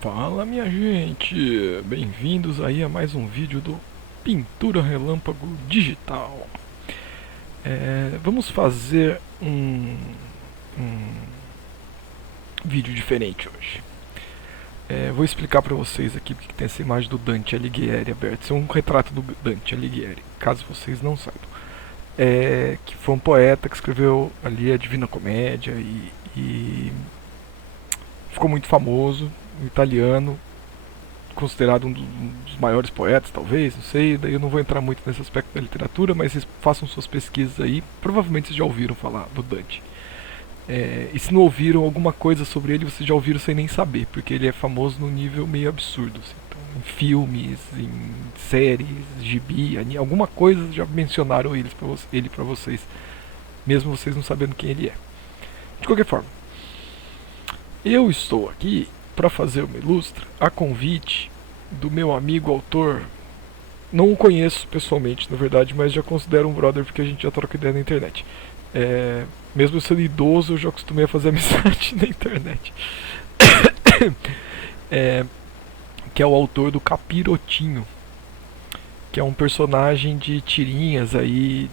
Fala, minha gente, bem-vindos aí a mais um vídeo do Pintura Relâmpago Digital. Vamos fazer um vídeo diferente hoje. Vou explicar para vocês aqui porque tem essa imagem do Dante Alighieri aberta. Isso é um retrato do Dante Alighieri, caso vocês não saibam. Que foi um poeta que escreveu ali a Divina Comédia e ficou muito famoso, um italiano, considerado um dos maiores poetas, talvez, não sei, daí eu não vou entrar muito nesse aspecto da literatura, mas vocês façam suas pesquisas aí, provavelmente vocês já ouviram falar do Dante. E se não ouviram alguma coisa sobre ele, vocês já ouviram sem nem saber, porque ele é famoso num nível meio absurdo. Assim. Então, em filmes, em séries, gibi, alguma coisa já mencionaram ele pra vocês, mesmo vocês não sabendo quem ele é. De qualquer forma, eu estou aqui para fazer uma ilustra a convite do meu amigo autor. Não o conheço pessoalmente, na verdade, mas já considero um brother porque a gente já troca ideia na internet. Mesmo eu sendo idoso, eu já acostumei a fazer amizade na internet. É, que é o autor do Capirotinho, que é um personagem de tirinhas aí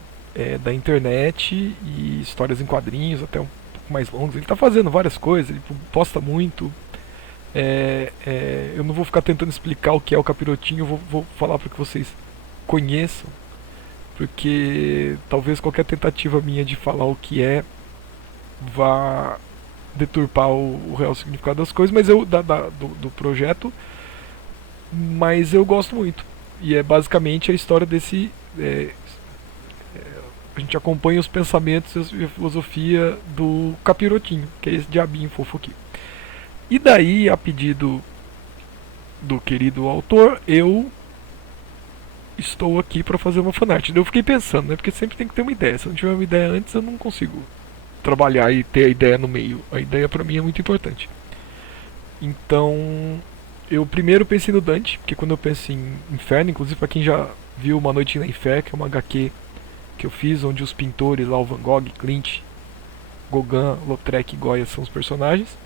da internet e histórias em quadrinhos, até um pouco mais longas. Ele tá fazendo várias coisas, ele posta muito. Eu não vou ficar tentando explicar o que é o Capirotinho, eu vou falar para que vocês conheçam, porque talvez qualquer tentativa minha de falar o que é vá deturpar o real significado das coisas, mas do projeto, mas eu gosto muito. E é basicamente a história desse. A gente acompanha os pensamentos e a filosofia do Capirotinho, que é esse diabinho fofo aqui. E daí, a pedido do querido autor, eu estou aqui para fazer uma fanart. Eu fiquei pensando, né? Porque sempre tem que ter uma ideia. Se eu não tiver uma ideia antes, eu não consigo trabalhar e ter a ideia no meio. A ideia para mim é muito importante. Então, eu primeiro pensei no Dante, porque quando eu penso em Inferno, inclusive para quem já viu Uma Noite na Inferno, que é uma HQ que eu fiz, onde os pintores lá, o Van Gogh, Klimt, Gauguin, Lautrec e Goya são os personagens.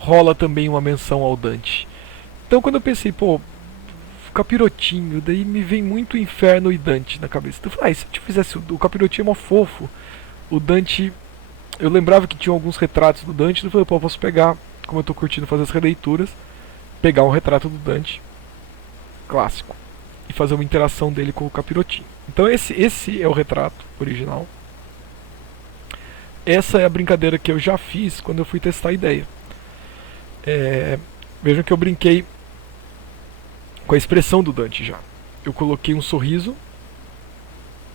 Rola também uma menção ao Dante. Então quando eu pensei, pô, Capirotinho, daí me vem muito Inferno e Dante na cabeça. Então eu falei, se eu fizesse o Capirotinho é mó fofo, o Dante, eu lembrava que tinha alguns retratos do Dante, então eu falei, pô, eu posso pegar, como eu tô curtindo fazer as releituras, pegar um retrato do Dante clássico e fazer uma interação dele com o Capirotinho. Então esse é o retrato original. Essa é a brincadeira que eu já fiz quando eu fui testar a ideia. Vejam que eu brinquei com a expressão do Dante já. Eu coloquei um sorriso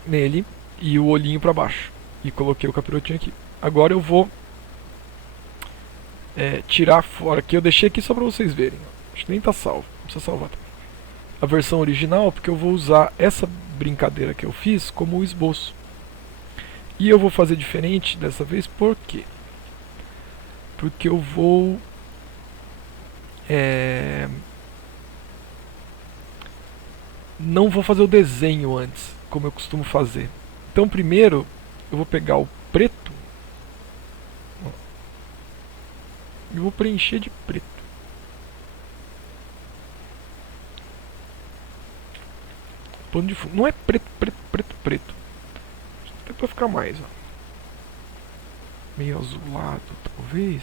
nele e o olhinho para baixo. E coloquei o Capirotinho aqui. Agora eu vou tirar fora aqui. Eu deixei aqui só para vocês verem. Acho que nem tá salvo. Não precisa salvar também. A versão original, porque eu vou usar essa brincadeira que eu fiz como esboço. E eu vou fazer diferente dessa vez, por quê? Porque eu vou não vou fazer o desenho antes, como eu costumo fazer. Então primeiro eu vou pegar o preto e vou preencher de preto. Pano de fundo. Não é preto, preto, preto, preto. Até pra ficar mais, ó. Meio azulado, talvez.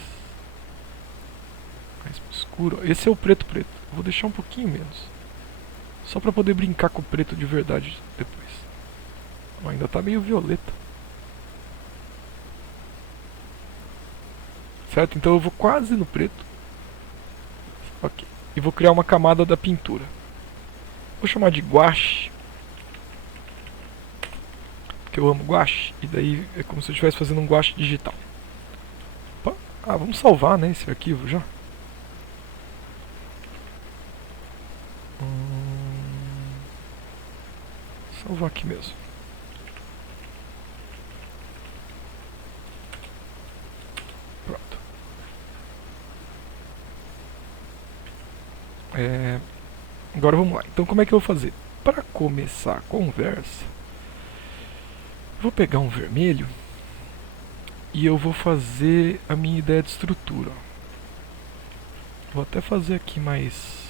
Mais escuro. Esse é o preto, preto. Eu vou deixar um pouquinho menos. Só pra poder brincar com o preto de verdade depois. Ainda tá meio violeta. Certo? Então eu vou quase no preto. Ok. E vou criar uma camada da pintura. Vou chamar de guache. Porque eu amo guache. E daí é como se eu estivesse fazendo um guache digital. Opa. Ah, vamos salvar, né, esse arquivo já. Salvar aqui mesmo. Pronto. Agora vamos lá. Então como é que eu vou fazer? Para começar a conversa, vou pegar um vermelho e eu vou fazer a minha ideia de estrutura. Vou até fazer aqui mais...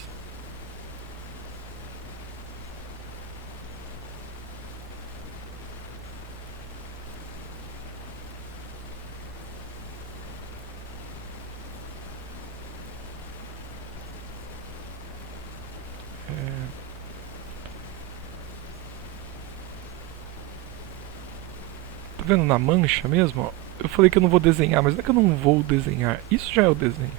Tá vendo na mancha mesmo? Ó? Eu falei que eu não vou desenhar, mas não é que eu não vou desenhar. Isso já é o desenho.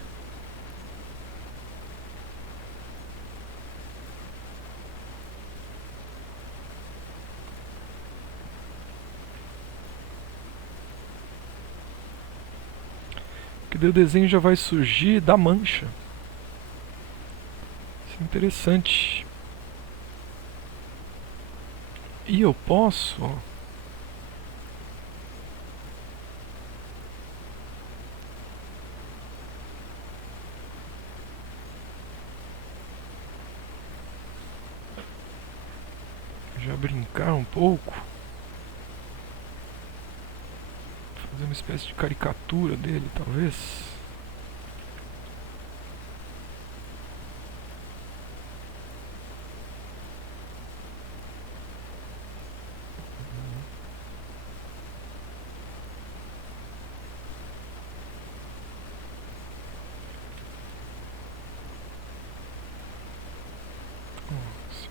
Porque daí o desenho já vai surgir da mancha. Isso é interessante. E eu posso... Ó, já brincar um pouco. Fazer uma espécie de caricatura dele, talvez.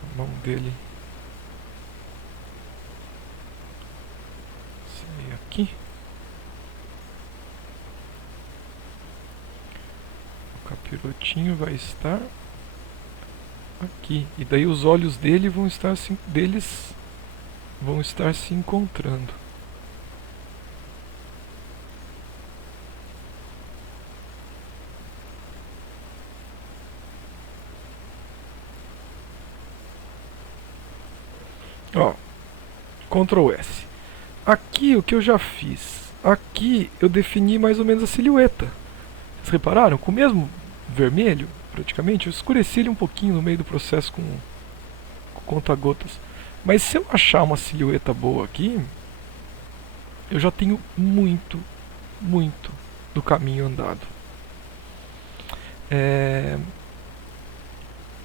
A mão dele. Sai aqui. O capirotinho vai estar aqui. E daí os olhos dele vão estar se encontrando. Ó, Ctrl S. Aqui o que eu já fiz? Aqui eu defini mais ou menos a silhueta. Vocês repararam? Com o mesmo vermelho, praticamente, eu escureci ele um pouquinho no meio do processo com conta-gotas. Mas se eu achar uma silhueta boa aqui, eu já tenho muito do caminho andado.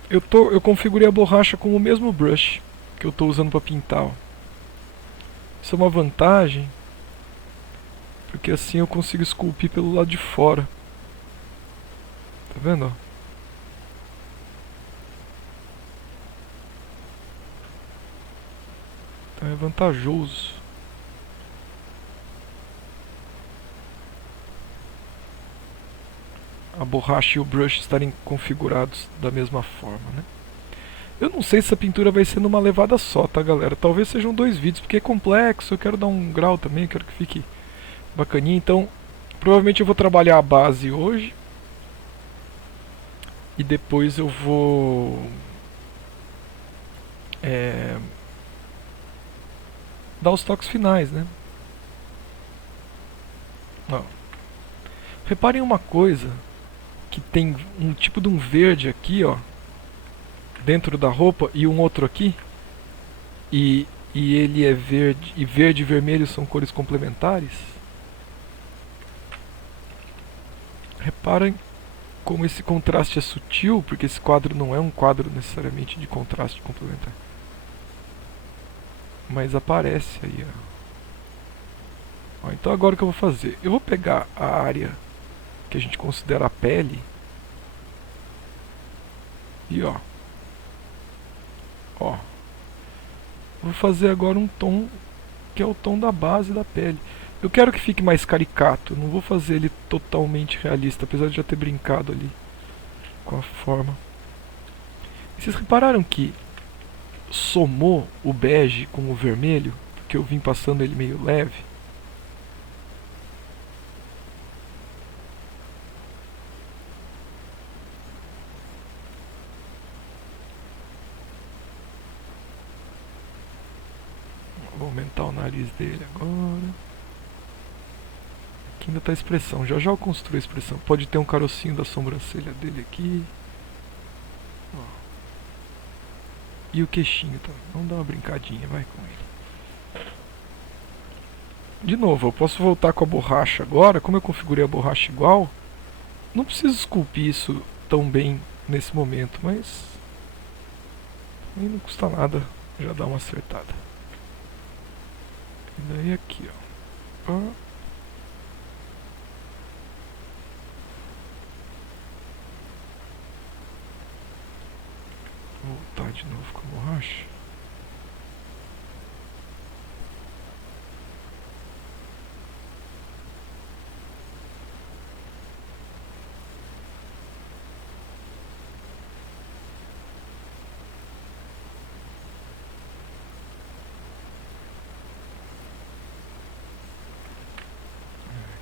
Eu configurei a borracha com o mesmo brush que eu estou usando para pintar. Ó. Isso é uma vantagem, porque assim eu consigo esculpir pelo lado de fora. Tá vendo? Ó? Então é vantajoso. A borracha e o brush estarem configurados da mesma forma, né? Eu não sei se essa pintura vai ser numa levada só, tá, galera? Talvez sejam 2 vídeos, porque é complexo, eu quero dar um grau também, eu quero que fique bacaninha. Então, provavelmente eu vou trabalhar a base hoje. E depois eu vou... dar os toques finais, né? Ó. Reparem uma coisa, que tem um tipo de um verde aqui, ó, dentro da roupa, e um outro aqui, e ele é verde, e verde e vermelho são cores complementares. Reparem como esse contraste é sutil, porque esse quadro não é um quadro necessariamente de contraste complementar. Mas aparece aí, ó. Ó, então agora o que eu vou fazer? Eu vou pegar a área que a gente considera a pele e ó, vou fazer agora um tom que é o tom da base da pele. Eu quero que fique mais caricato, não vou fazer ele totalmente realista, apesar de já ter brincado ali com a forma. E vocês repararam que somou o bege com o vermelho, porque eu vim passando ele meio leve? Vou aumentar o nariz dele agora. Aqui ainda está a expressão. Já já eu construo a expressão. Pode ter um carocinho da sobrancelha dele aqui. Ó. E o queixinho também. Vamos dar uma brincadinha, vai com ele. De novo, eu posso voltar com a borracha agora. Como eu configurei a borracha igual, não preciso esculpir isso tão bem nesse momento, mas nem não custa nada já dar uma acertada. E daí aqui, ó. Vou voltar de novo com a borracha.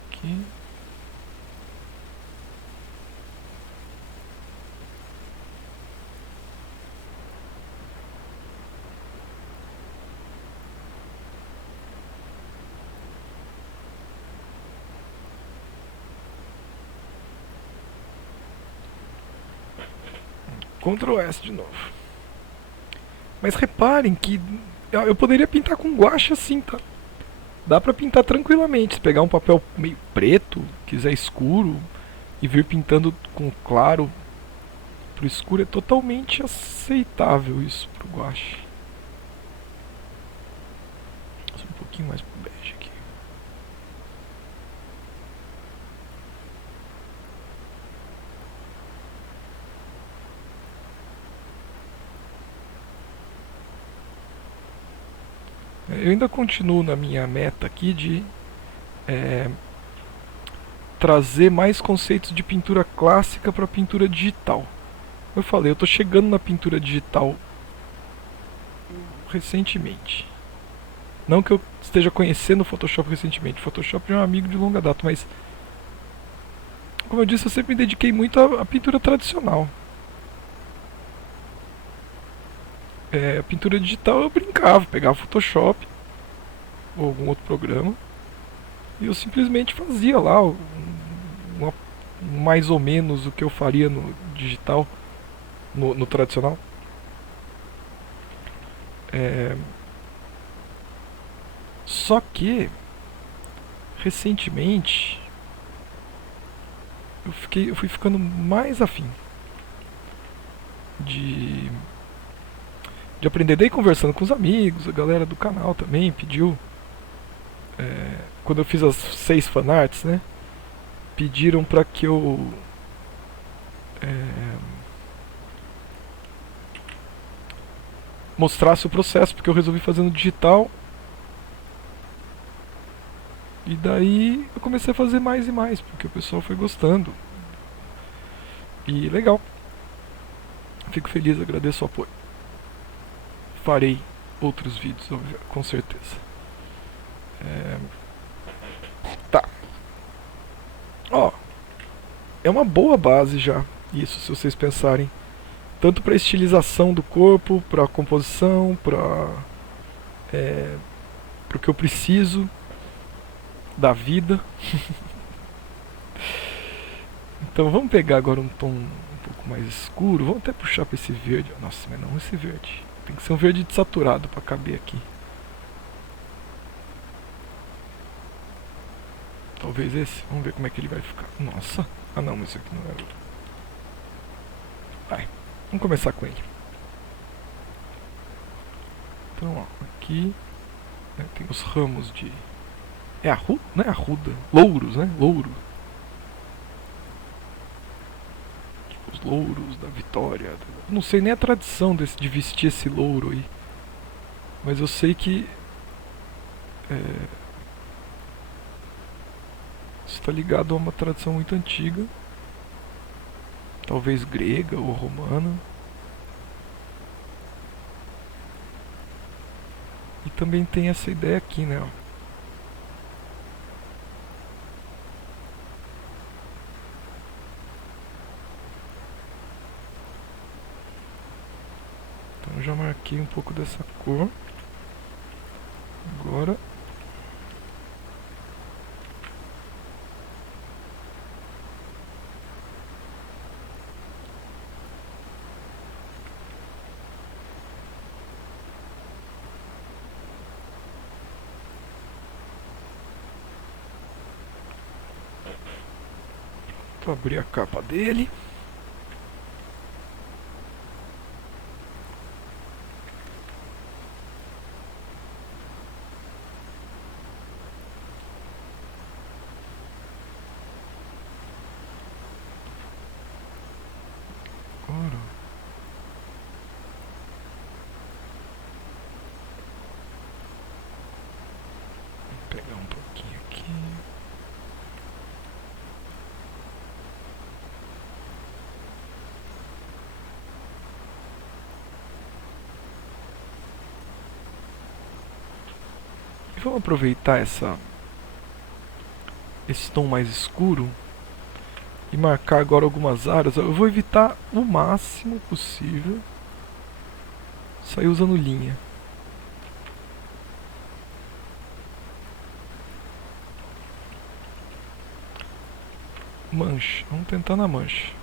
Aqui. Ctrl S de novo. Mas reparem que eu poderia pintar com guache assim, tá? Dá pra pintar tranquilamente. Se pegar um papel meio preto, quiser escuro, e vir pintando com claro pro escuro, é totalmente aceitável isso pro guache. Um pouquinho mais pro bege aqui. Eu ainda continuo na minha meta aqui de trazer mais conceitos de pintura clássica para pintura digital. Eu falei, eu estou chegando na pintura digital recentemente. Não que eu esteja conhecendo o Photoshop recentemente. O Photoshop é um amigo de longa data, mas como eu disse, eu sempre me dediquei muito à pintura tradicional. A pintura digital eu brincava, pegava o Photoshop ou algum outro programa e eu simplesmente fazia lá mais ou menos o que eu faria no digital, no tradicional. Só que recentemente eu fui ficando mais afim de aprender. Daí conversando com os amigos, a galera do canal também pediu, quando eu fiz as 6 fanarts, né, pediram pra que eu mostrasse o processo, porque eu resolvi fazer no digital. E daí eu comecei a fazer mais e mais, porque o pessoal foi gostando. E legal. Fico feliz, agradeço o apoio. Farei outros vídeos, com certeza. Tá. Ó, é uma boa base já, isso, se vocês pensarem. Tanto para estilização do corpo, para composição, para o que eu preciso da vida. Então vamos pegar agora um tom um pouco mais escuro. Vamos até puxar para esse verde. Nossa, mas não esse verde. Tem que ser um verde saturado para caber aqui. Talvez esse. Vamos ver como é que ele vai ficar. Nossa. Ah não, mas isso aqui não é. Vai. Vamos começar com ele. Então, ó, aqui tem os ramos de... É arruda? Não é arruda. Louros, né? Louro. Os louros da Vitória. Não sei nem a tradição de vestir esse louro aí. Mas eu sei que... isso está ligado a uma tradição muito antiga. Talvez grega ou romana. E também tem essa ideia aqui, né? Ó. Então eu já marquei um pouco dessa cor. Agora vou abrir a capa dele. pegar um pouquinho aqui. E vamos aproveitar esse tom mais escuro e marcar agora algumas áreas. Eu vou evitar o máximo possível sair usando linha. Mancha, vamos tentar na mancha.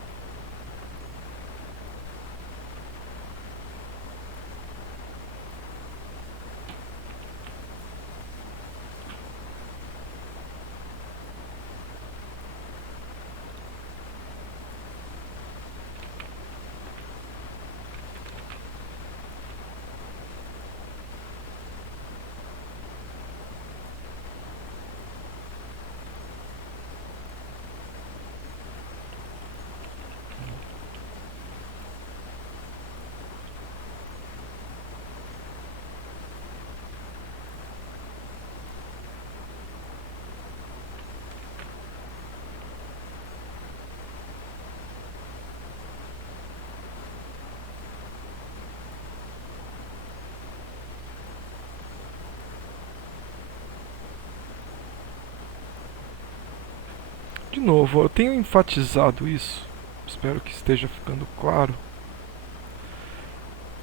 De novo, eu tenho enfatizado isso, espero que esteja ficando claro,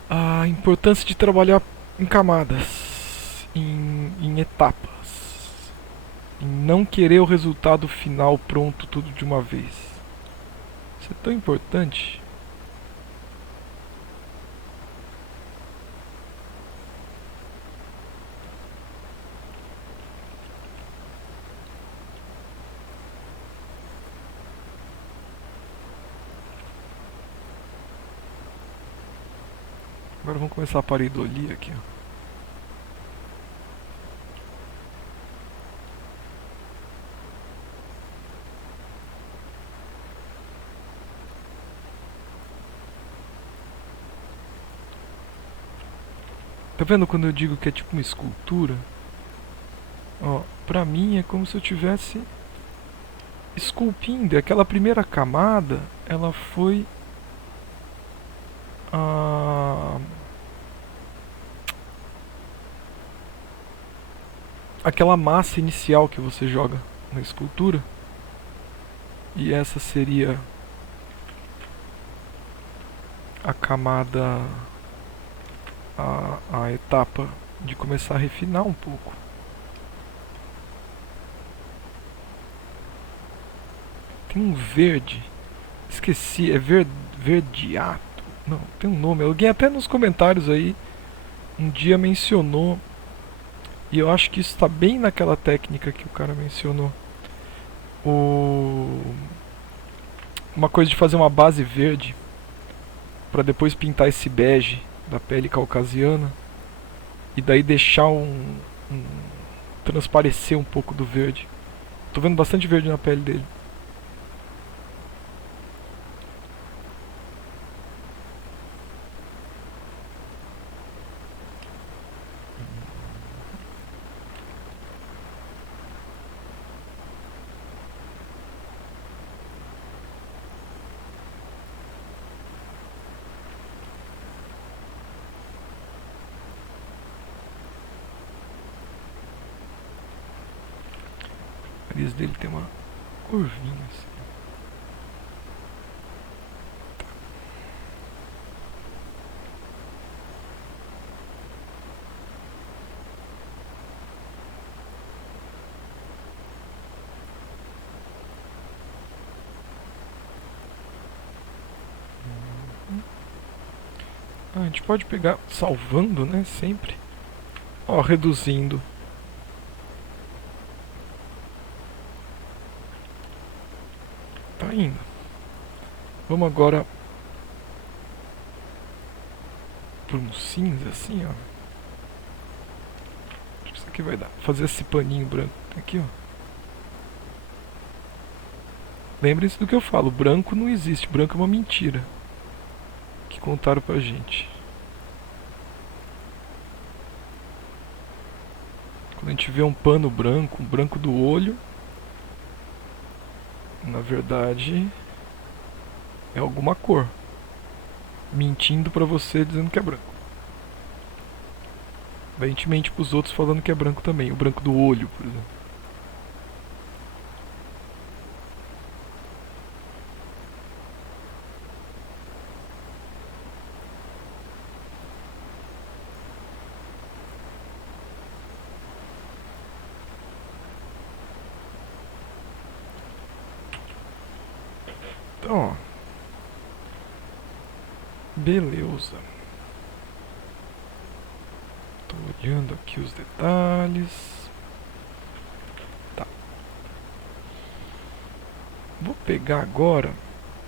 a importância de trabalhar em camadas, em etapas, em não querer o resultado final pronto tudo de uma vez. Isso é tão importante. Agora vamos começar a pareidolia aqui, ó. Tá vendo quando eu digo que é tipo uma escultura? Ó, pra mim é como se eu tivesse esculpindo. Aquela primeira camada, ela foi aquela massa inicial que você joga na escultura. E essa seria a camada, a etapa de começar a refinar um pouco. Tem um verde, esqueci, é verdeato. Não, tem um nome. Alguém até nos comentários aí um dia mencionou. E eu acho que isso está bem naquela técnica que o cara mencionou. Uma coisa de fazer uma base verde para depois pintar esse bege da pele caucasiana e daí deixar transparecer um pouco do verde. Tô vendo bastante verde na pele dele. O nariz dele tem uma curvinha assim. A gente pode pegar salvando, né? Sempre. Ó, reduzindo. Tá indo. Vamos agora por um cinza assim, ó. Acho que isso aqui vai dar. Fazer esse paninho branco aqui, ó. Lembrem-se do que eu falo, branco não existe, branco é uma mentira que contaram pra gente. Quando a gente vê um pano branco, um branco do olho, na verdade é alguma cor mentindo pra você dizendo que é branco. Daí a gente mente pros outros falando que é branco também, o branco do olho, por exemplo. Então, ó, beleza. Tô olhando aqui os detalhes. Tá. Vou pegar agora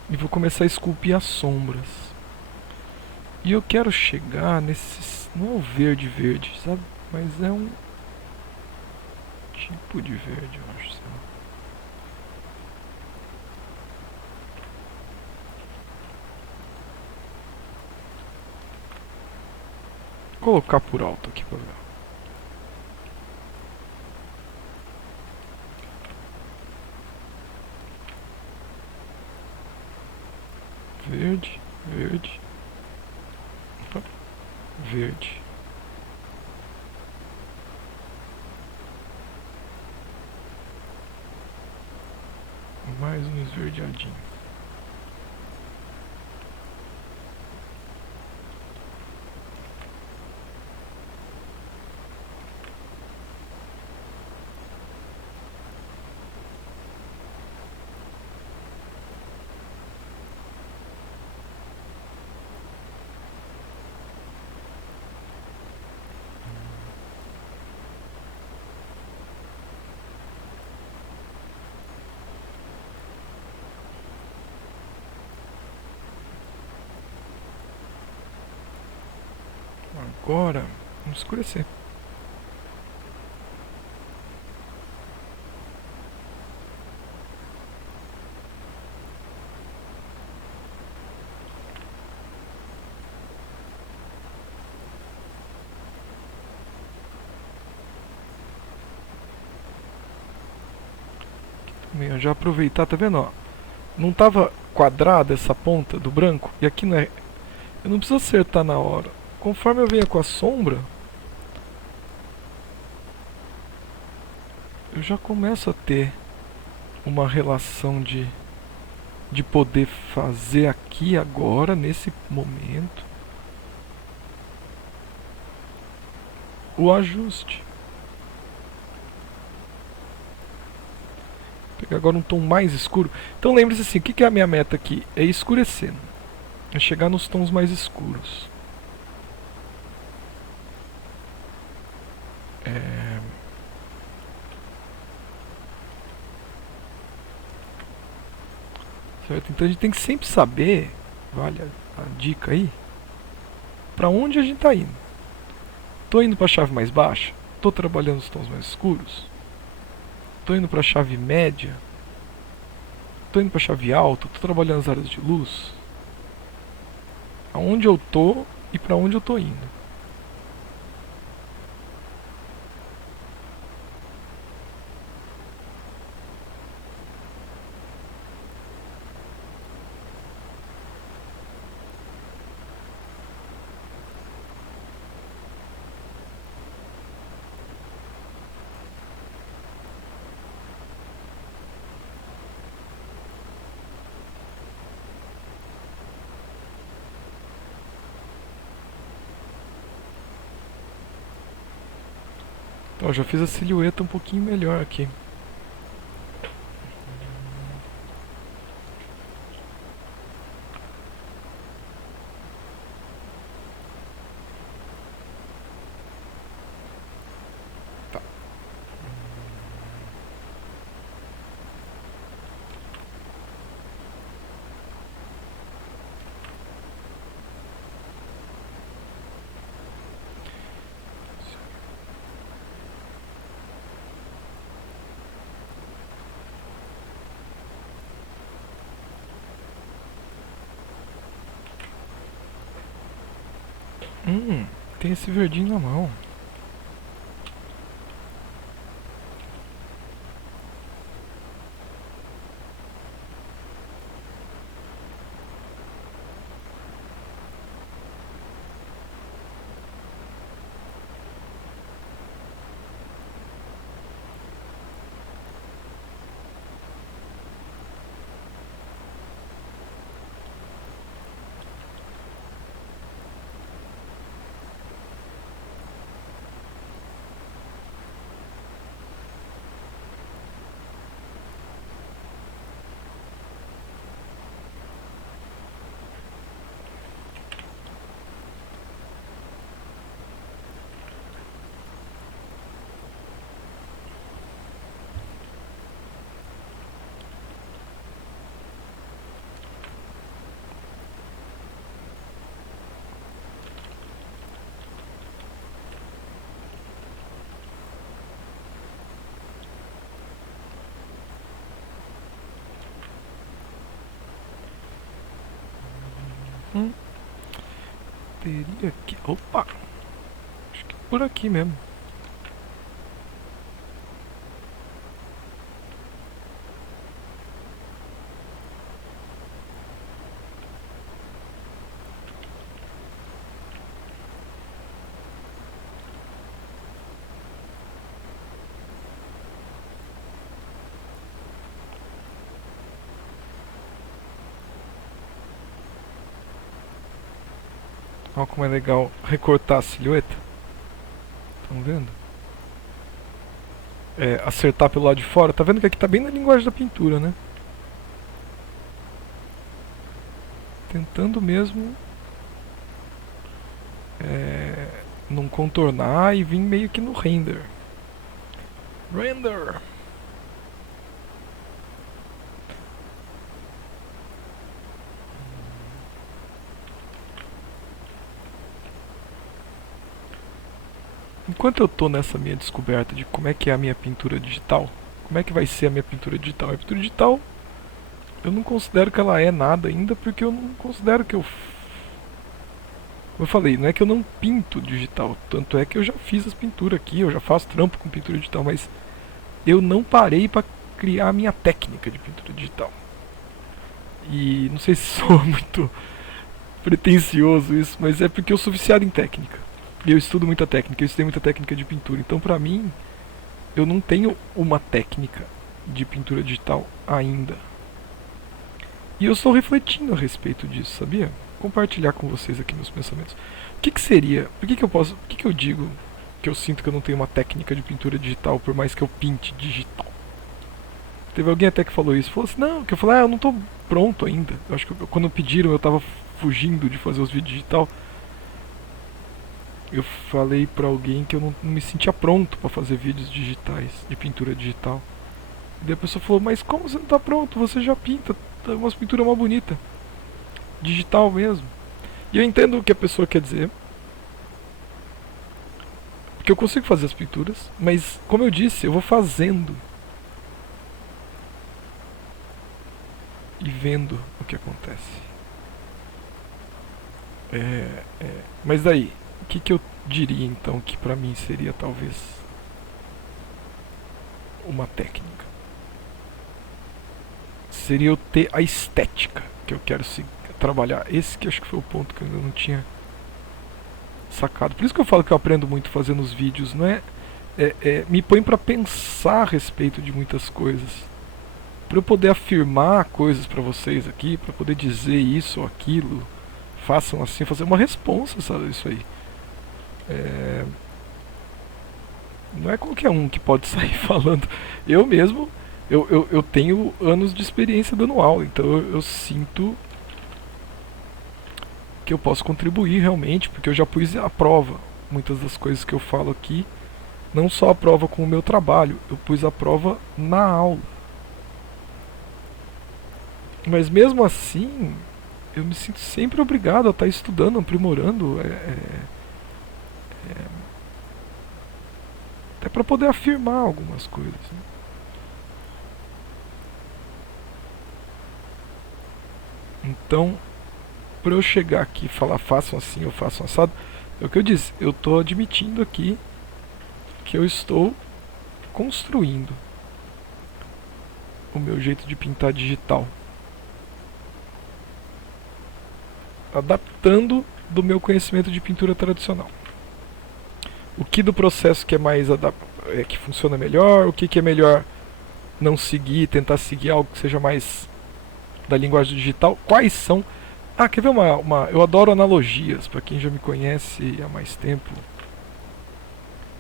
e vou começar a esculpir as sombras. E eu quero chegar nesse... não é o verde verde, sabe? Mas é um tipo de verde, eu acho. Sabe? Vou colocar por alto aqui pra ver. Verde, verde. Opa, verde. Mais um esverdeadinho. Agora, vamos escurecer. Eu já aproveitar, tá vendo, ó? Não tava quadrada essa ponta do branco? E aqui não é... eu não preciso acertar na hora. Conforme eu venho com a sombra, eu já começo a ter uma relação de poder fazer aqui agora, nesse momento, o ajuste. Vou pegar agora um tom mais escuro. Então lembre-se assim, o que é a minha meta aqui? É escurecer. É chegar nos tons mais escuros. Certo? Então a gente tem que sempre saber, vale a dica aí, pra onde a gente tá indo. Tô indo pra chave mais baixa? Tô trabalhando os tons mais escuros? Tô indo pra chave média? Tô indo pra chave alta? Tô trabalhando as áreas de luz? Aonde eu tô e pra onde eu tô indo? Então, eu já fiz a silhueta um pouquinho melhor aqui. Tá. Tem esse verdinho na mão. Teria que... Opa! Acho que por aqui mesmo. Olha como é legal recortar a silhueta. Estão vendo? Acertar pelo lado de fora. Tá vendo que aqui tá bem na linguagem da pintura, né? Tentando mesmo não contornar e vir meio que no render. Render! Enquanto eu tô nessa minha descoberta de como é que é a minha pintura digital, como é que vai ser a minha pintura digital? A pintura digital, eu não considero que ela é nada ainda, porque eu não considero que eu... Como eu falei, não é que eu não pinto digital, tanto é que eu já fiz as pinturas aqui, eu já faço trampo com pintura digital, mas eu não parei para criar a minha técnica de pintura digital. E não sei se sou muito pretencioso isso, mas é porque eu sou viciado em técnica. E eu estudo muita técnica, eu estudei muita técnica de pintura. Então, pra mim, eu não tenho uma técnica de pintura digital ainda. E eu estou refletindo a respeito disso, sabia? Vou compartilhar com vocês aqui meus pensamentos. O que seria? Por que eu digo que eu sinto que eu não tenho uma técnica de pintura digital, por mais que eu pinte digital? Teve alguém até que falou isso. Falou assim, não, que eu falei, eu não tô pronto ainda. Eu acho que quando pediram, eu tava fugindo de fazer os vídeos digital. Eu falei pra alguém que eu não me sentia pronto pra fazer vídeos digitais, de pintura digital. E daí a pessoa falou, mas como você não tá pronto? Você já pinta, tá umas pinturas mais bonitas. Digital mesmo. E eu entendo o que a pessoa quer dizer. Porque eu consigo fazer as pinturas, mas como eu disse, eu vou fazendo. E vendo o que acontece. Mas daí, o que eu diria então que pra mim seria talvez uma técnica? Seria eu ter a estética que eu quero trabalhar. Esse que acho que foi o ponto que eu ainda não tinha sacado. Por isso que eu falo que eu aprendo muito fazendo os vídeos, não me põe pra pensar a respeito de muitas coisas. Pra eu poder afirmar coisas pra vocês aqui, pra poder dizer isso ou aquilo, façam assim, fazer uma responsa, sabe, isso aí. Não é qualquer um que pode sair falando. Eu mesmo, eu tenho anos de experiência dando aula, então eu sinto que eu posso contribuir realmente, porque eu já pus à prova muitas das coisas que eu falo aqui, não só a prova com o meu trabalho, eu pus a prova na aula. Mas mesmo assim, eu me sinto sempre obrigado a estar estudando, aprimorando, até para poder afirmar algumas coisas. Né? Então, para eu chegar aqui e falar façam assim ou façam assado, é o que eu disse, eu estou admitindo aqui que eu estou construindo o meu jeito de pintar digital. Adaptando do meu conhecimento de pintura tradicional. O que do processo que é mais que funciona melhor, o que é melhor não seguir, tentar seguir algo que seja mais da linguagem digital, quais são... quer ver eu adoro analogias, para quem já me conhece há mais tempo,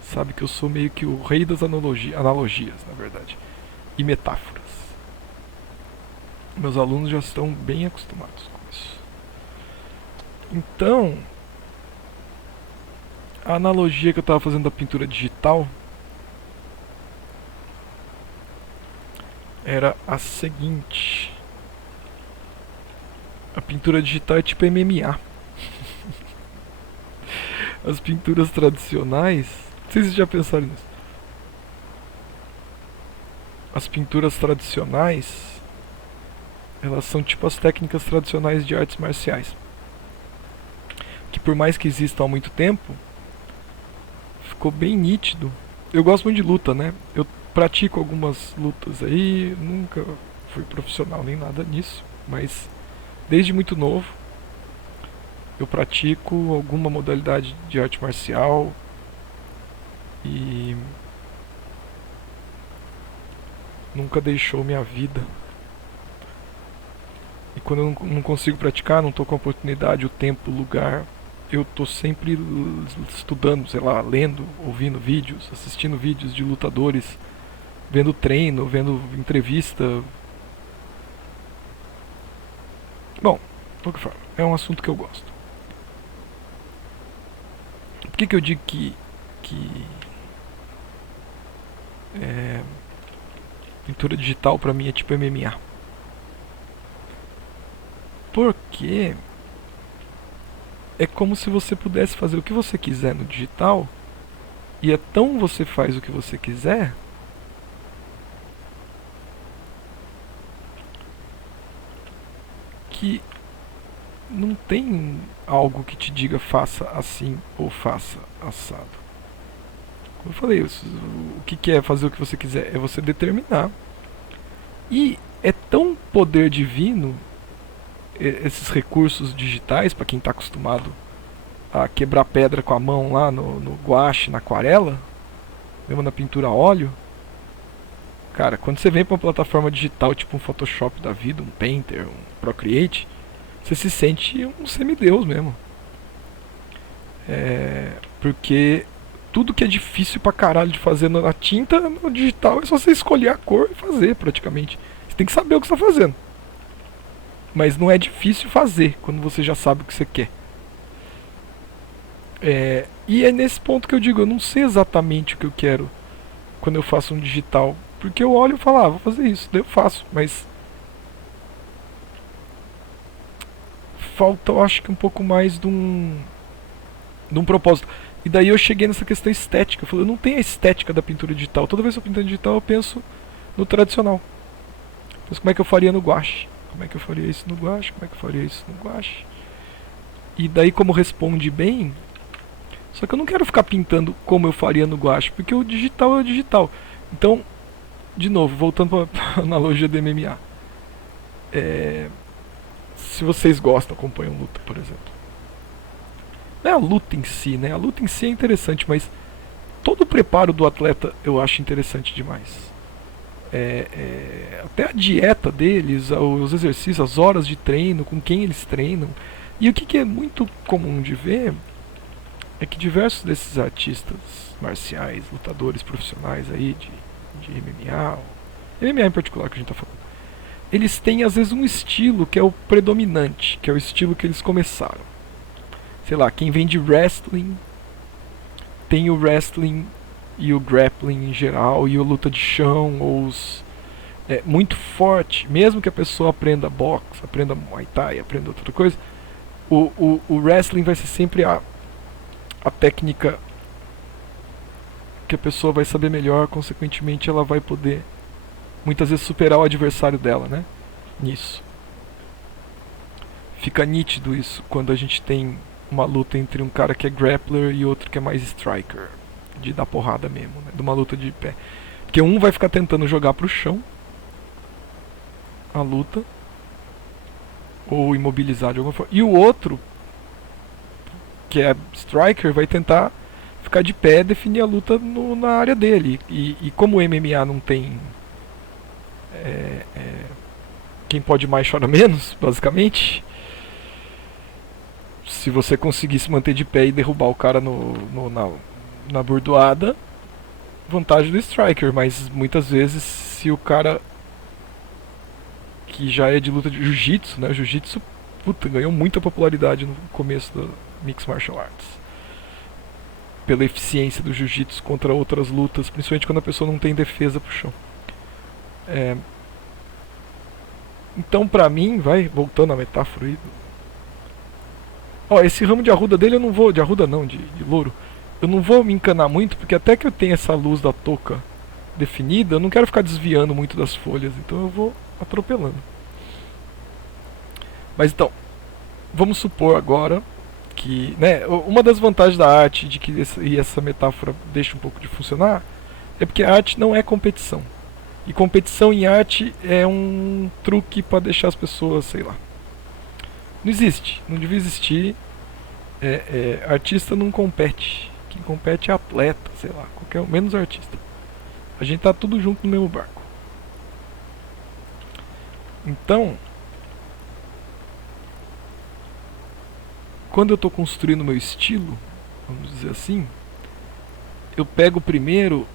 sabe que eu sou meio que o rei das analogias, na verdade, e metáforas. Meus alunos já estão bem acostumados com isso. Então, a analogia que eu estava fazendo da pintura digital era a seguinte: a pintura digital é tipo MMA. As pinturas tradicionais, não sei se vocês já pensaram nisso. As pinturas tradicionais, elas são tipo as técnicas tradicionais de artes marciais. por mais que existam há muito tempo, ficou bem nítido. Eu gosto muito de luta, né? Eu pratico algumas lutas aí, nunca fui profissional nem nada nisso, mas desde muito novo eu pratico alguma modalidade de arte marcial e nunca deixou minha vida. E quando eu não consigo praticar, não estou com a oportunidade, o tempo, o lugar, eu tô sempre estudando, sei lá, lendo, ouvindo vídeos, assistindo vídeos de lutadores, vendo treino, vendo entrevista. Bom, de qualquer forma, é um assunto que eu gosto. Por que eu digo que pintura digital pra mim é tipo MMA? Porque é como se você pudesse fazer o que você quiser no digital, e é tão você faz o que você quiser que não tem algo que te diga faça assim ou faça assado. Como eu falei, o que é fazer o que você quiser? É você determinar. E é tão poder divino esses recursos digitais, para quem está acostumado a quebrar pedra com a mão lá no guache, na aquarela, mesmo na pintura a óleo. Cara, quando você vem para uma plataforma digital, tipo um Photoshop da vida, um Painter, um Procreate, você se sente um semideus mesmo. Porque tudo que é difícil pra caralho de fazer na tinta, no digital é só você escolher a cor e fazer, praticamente. Você tem que saber o que você está fazendo. Mas não é difícil fazer quando você já sabe o que você quer. E é nesse ponto que eu digo, eu não sei exatamente o que eu quero quando eu faço um digital. Porque eu olho e falo, vou fazer isso, daí eu faço, mas falta, eu acho que um pouco mais de um propósito. E daí eu cheguei nessa questão estética. Eu falei, eu não tenho a estética da pintura digital. Toda vez que eu pinto digital, eu penso no tradicional. Penso como é que eu faria no guache. Como é que eu faria isso no guache? Como é que eu faria isso no guache? E daí, como responde bem... Só que eu não quero ficar pintando como eu faria no guache, porque o digital é o digital. Então, de novo, voltando para a analogia do MMA. Se vocês gostam, acompanham luta, por exemplo. Não é a luta em si, né? A luta em si é interessante, mas todo o preparo do atleta eu acho interessante demais. Até a dieta deles, os exercícios, as horas de treino, com quem eles treinam. E o que é muito comum de ver é que diversos desses artistas marciais, lutadores profissionais aí de MMA, MMA em particular que a gente está falando, eles têm às vezes um estilo que é o predominante, que é o estilo que eles começaram. Sei lá, quem vem de wrestling tem o wrestling e o grappling em geral, e a luta de chão, ou muito forte, mesmo que a pessoa aprenda boxe, aprenda Muay Thai, aprenda outra coisa, o wrestling vai ser sempre a técnica que a pessoa vai saber melhor, consequentemente ela vai poder muitas vezes superar o adversário dela, né? Nisso. Fica nítido isso quando a gente tem uma luta entre um cara que é grappler e outro que é mais striker, de dar porrada mesmo, né? De uma luta de pé. Porque um vai ficar tentando jogar pro chão a luta, ou imobilizar de alguma forma, e o outro, que é striker, vai tentar ficar de pé, definir a luta na área dele. E como o MMA não tem quem pode mais chora menos, basicamente, se você conseguir se manter de pé e derrubar o cara na bordoada, vantagem do striker. Mas muitas vezes, se o cara que já é de luta de jiu-jitsu, né, jiu-jitsu ganhou muita popularidade no começo do Mixed Martial Arts, pela eficiência do jiu-jitsu contra outras lutas, principalmente quando a pessoa não tem defesa pro chão. Então, pra mim, voltando à metáfora aí, esse ramo de arruda dele eu não vou, de arruda não, de louro, eu não vou me encanar muito, porque até que eu tenha essa luz da touca definida, eu não quero ficar desviando muito das folhas, então eu vou atropelando. Mas então, vamos supor agora que, né, uma das vantagens da arte de que essa metáfora deixa um pouco de funcionar é porque a arte não é competição. E competição em arte é um truque para deixar as pessoas, sei lá. Não existe, não devia existir. Artista não compete. Quem compete é atleta, sei lá, qualquer um, menos artista. A gente tá tudo junto no mesmo barco. Então, quando eu estou construindo o meu estilo, vamos dizer assim, eu pego primeiro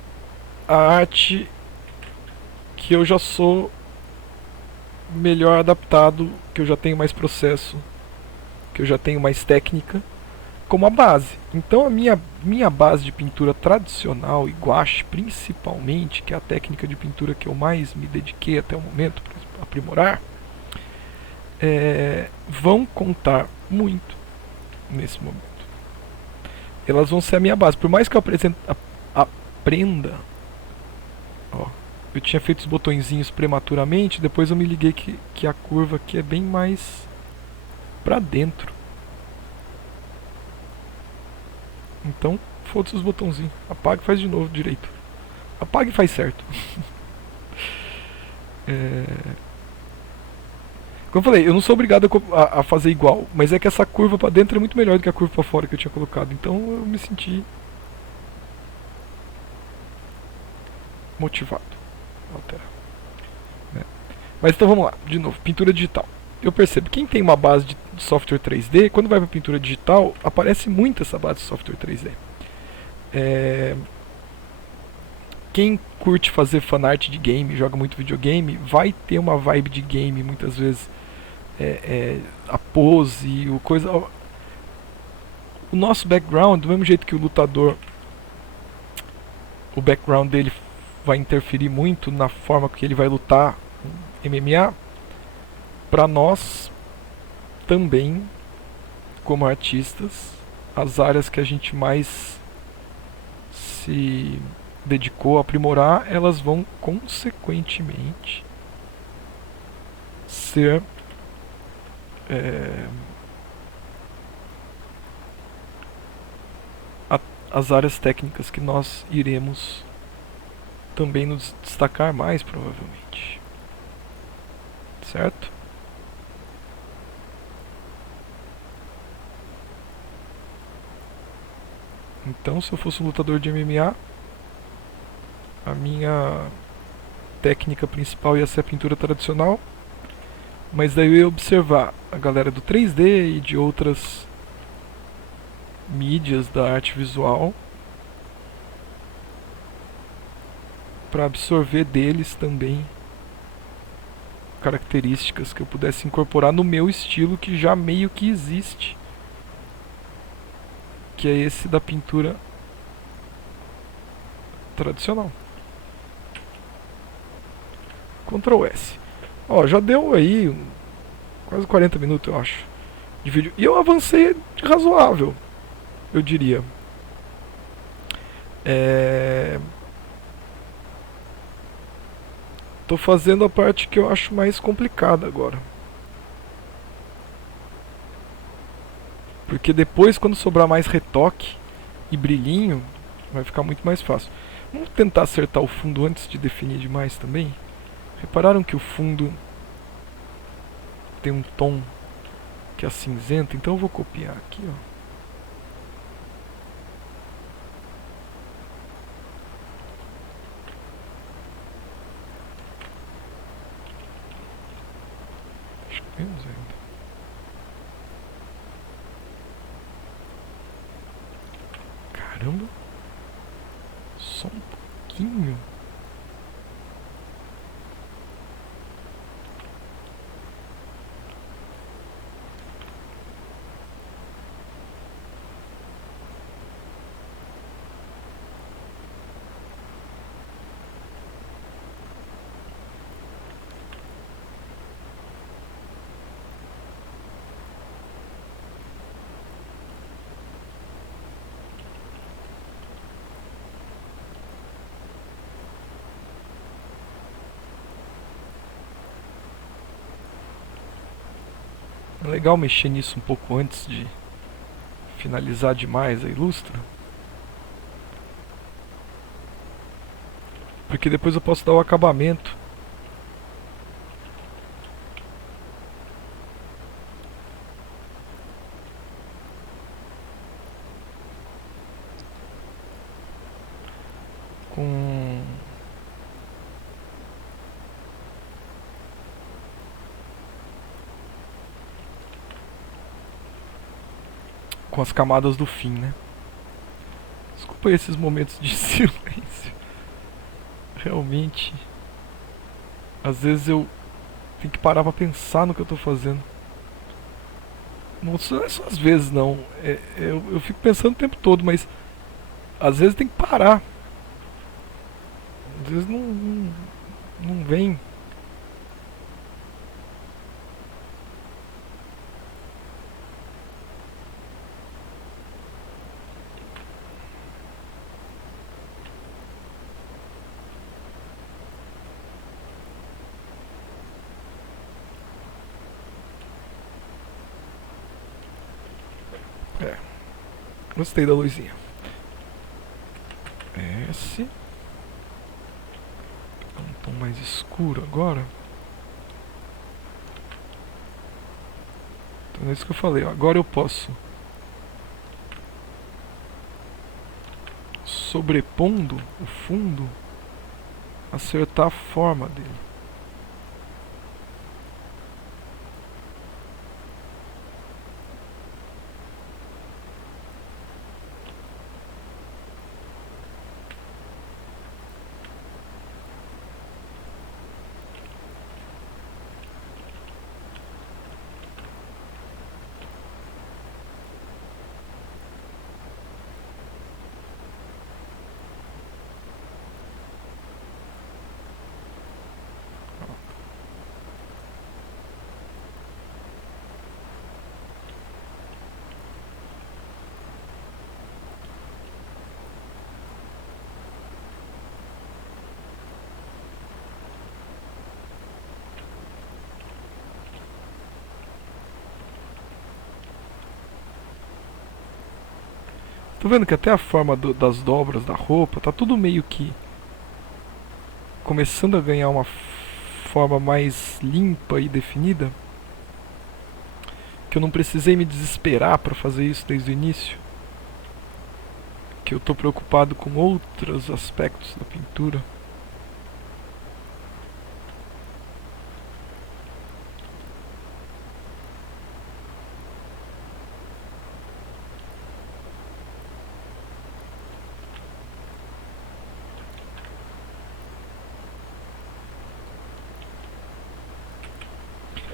a arte que eu já sou melhor adaptado, que eu já tenho mais processo, que eu já tenho mais técnica, como a base. Então a minha base de pintura tradicional, e gouache principalmente, que é a técnica de pintura que eu mais me dediquei até o momento para aprimorar, vão contar muito nesse momento. Elas vão ser a minha base. Por mais que eu aprenda, ó, eu tinha feito os botõezinhos prematuramente, depois eu me liguei que a curva aqui é bem mais pra dentro. Então, foda-se os botãozinhos. Apaga e faz de novo direito. Apaga e faz certo. Como eu falei, eu não sou obrigado a fazer igual, mas é que essa curva pra dentro é muito melhor do que a curva pra fora que eu tinha colocado. Então eu me senti motivado a alterar. Né? Mas então vamos lá, de novo, pintura digital. Eu percebo, quem tem uma base de software 3D, quando vai para pintura digital, aparece muito essa base de software 3D. Quem curte fazer fanart de game, joga muito videogame, vai ter uma vibe de game muitas vezes. A pose, o coisa. O nosso background, do mesmo jeito que o lutador, o background dele vai interferir muito na forma que ele vai lutar MMA, para nós também, como artistas, as áreas que a gente mais se dedicou a aprimorar, elas vão consequentemente ser as áreas técnicas que nós iremos também nos destacar mais, provavelmente. Certo? Então, se eu fosse um lutador de MMA, a minha técnica principal ia ser a pintura tradicional, mas daí eu ia observar a galera do 3D e de outras mídias da arte visual para absorver deles também características que eu pudesse incorporar no meu estilo, que já meio que existe, que é esse da pintura tradicional. Ctrl S. Ó, já deu aí quase 40 minutos, eu acho, de vídeo. E eu avancei de razoável, eu diria. Tô fazendo a parte que eu acho mais complicada agora. Porque depois, quando sobrar mais retoque e brilhinho, vai ficar muito mais fácil. Vamos tentar acertar o fundo antes de definir demais também. Repararam que o fundo tem um tom que é cinzento? Então eu vou copiar aqui, ó. Acho que menos ainda. Caramba. Só um pouquinho. É legal mexer nisso um pouco antes de finalizar demais a ilustra. Porque depois eu posso dar o acabamento. Com as camadas do fim, né? Desculpa esses momentos de silêncio. Realmente, às vezes eu tenho que parar pra pensar no que eu tô fazendo. Não é só às vezes não. Eu fico pensando o tempo todo, mas às vezes tem que parar. Às vezes não vem. É, gostei da luzinha. S. Um tom mais escuro agora. Então é isso que eu falei. Agora eu posso, sobrepondo o fundo, acertar a forma dele. Tô vendo que até a forma das dobras da roupa tá tudo meio que começando a ganhar uma forma mais limpa e definida. Que eu não precisei me desesperar para fazer isso desde o início. Que eu tô preocupado com outros aspectos da pintura.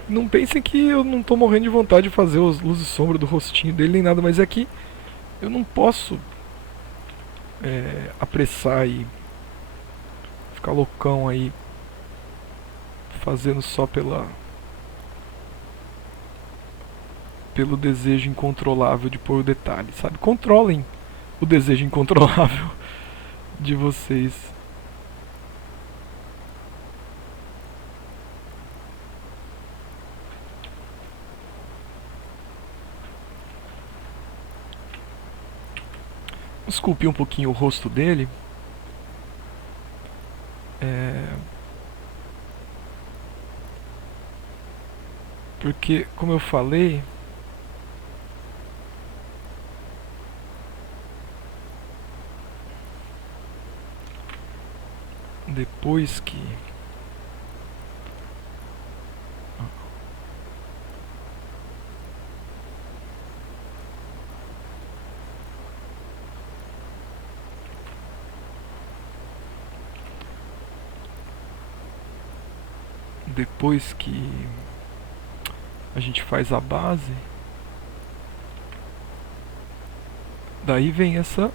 Não pensem que eu não tô morrendo de vontade de fazer as luzes e sombra do rostinho dele nem nada, mas é que eu não posso apressar e ficar loucão aí fazendo só pelo desejo incontrolável de pôr o detalhe, sabe? Controlem o desejo incontrolável de vocês. Esculpi um pouquinho o rosto dele. Porque, como eu falei, depois que a gente faz a base, daí vem essa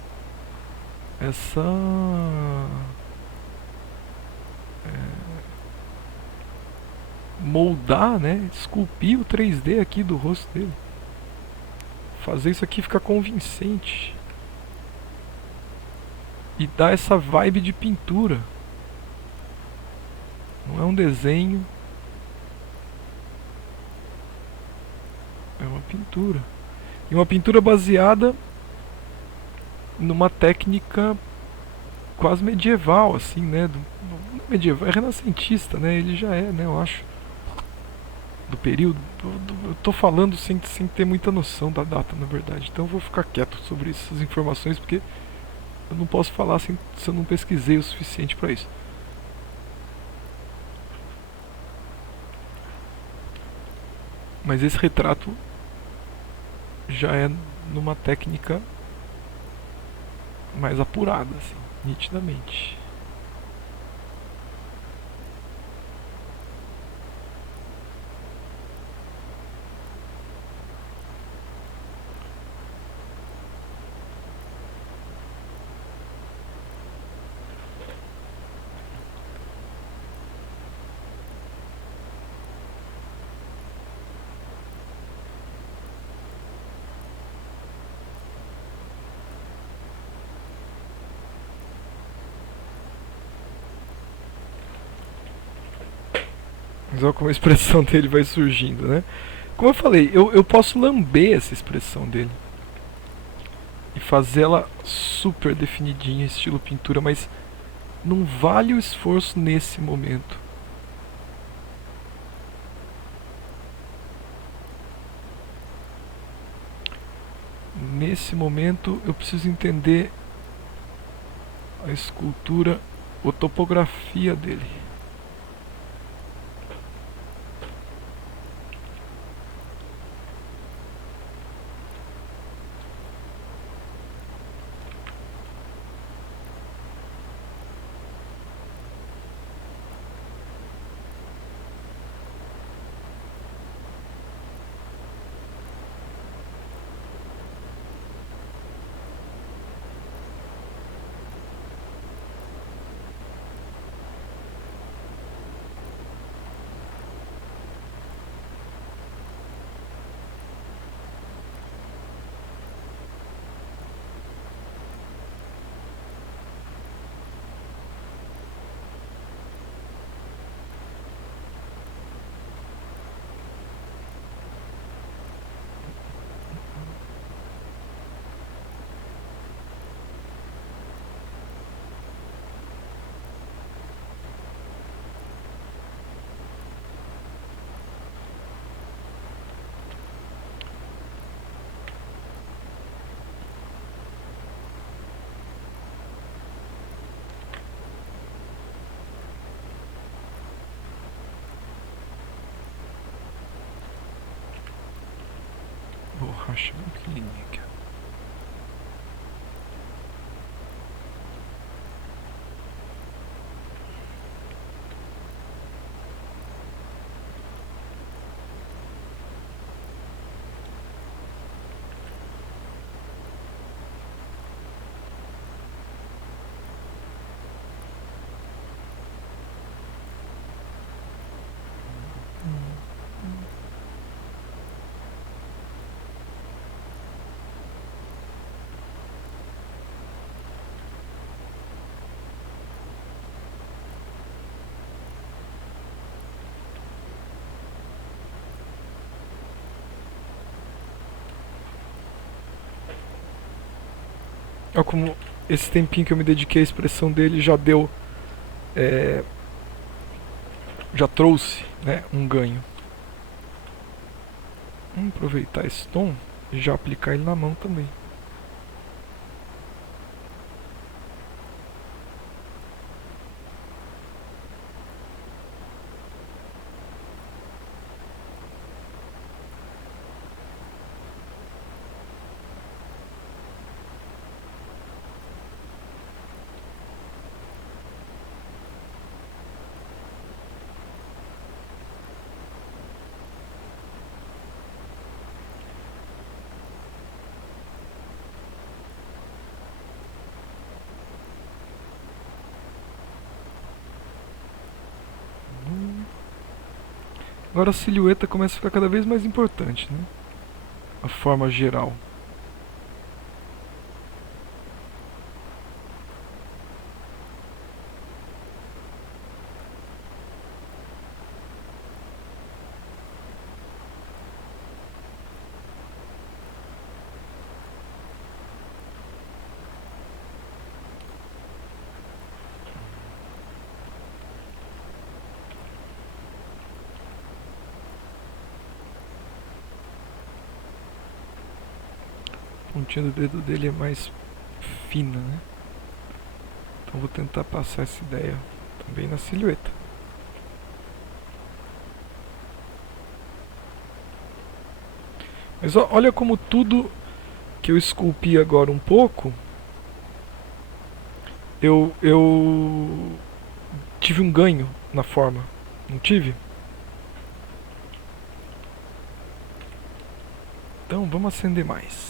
moldar, né, esculpir o 3D aqui do rosto dele, fazer isso aqui ficar convincente e dar essa vibe de pintura. Não é um desenho, é uma pintura. E uma pintura baseada numa técnica quase medieval, assim, né? Medieval, é renascentista, né? Ele já é, né? Eu acho. Do período. Eu tô falando sem ter muita noção da data, na verdade. Então eu vou ficar quieto sobre essas informações porque eu não posso falar se eu não pesquisei o suficiente para isso. Mas esse retrato já é numa técnica mais apurada, assim, nitidamente. Mas olha como a expressão dele vai surgindo, né? Como eu falei, eu posso lamber essa expressão dele e fazê-la super definidinha, estilo pintura, mas não vale o esforço nesse momento. Nesse momento eu preciso entender a escultura, a topografia dele. Borracha bem pequenininha aqui. Olha como esse tempinho que eu me dediquei à expressão dele já deu. É, já trouxe, né, um ganho. Vamos aproveitar esse tom e já aplicar ele na mão também. Agora a silhueta começa a ficar cada vez mais importante, né? A forma geral. pontinha do dedo dele é mais fina, né? Então vou tentar passar essa ideia também na silhueta. Mas olha como tudo que eu esculpi agora um pouco, eu tive um ganho na forma, não tive? Então vamos acender mais.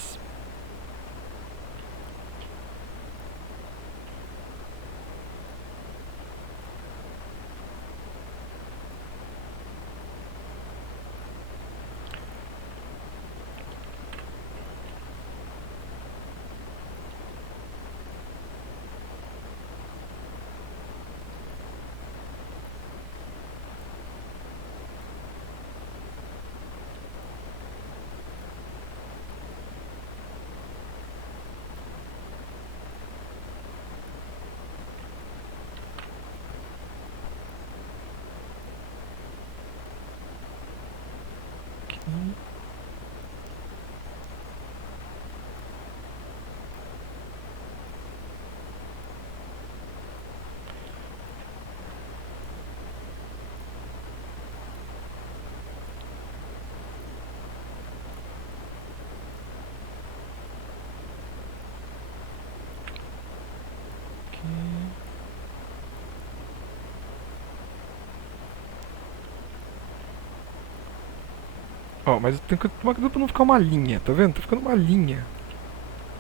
Ó, mas tem que tomar cuidado pra não ficar uma linha, tá vendo? Tá ficando uma linha.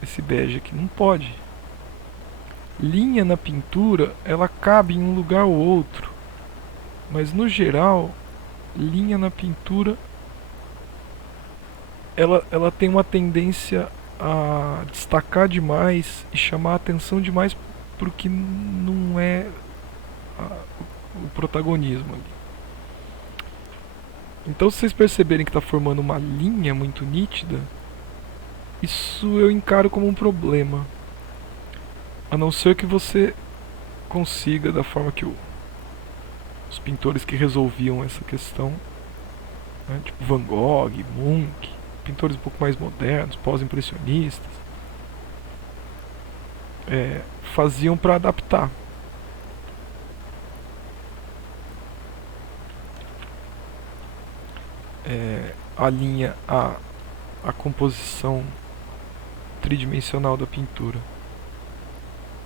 Esse bege aqui, não pode. Linha na pintura, ela cabe em um lugar ou outro. Mas no geral, linha na pintura, ela tem uma tendência a destacar demais e chamar a atenção demais pro que não é o protagonismo ali. Então, se vocês perceberem que está formando uma linha muito nítida, isso eu encaro como um problema. A não ser que você consiga, da forma que os pintores que resolviam essa questão, né, tipo Van Gogh, Munch, pintores um pouco mais modernos, pós-impressionistas, faziam para adaptar. A linha, a composição tridimensional da pintura.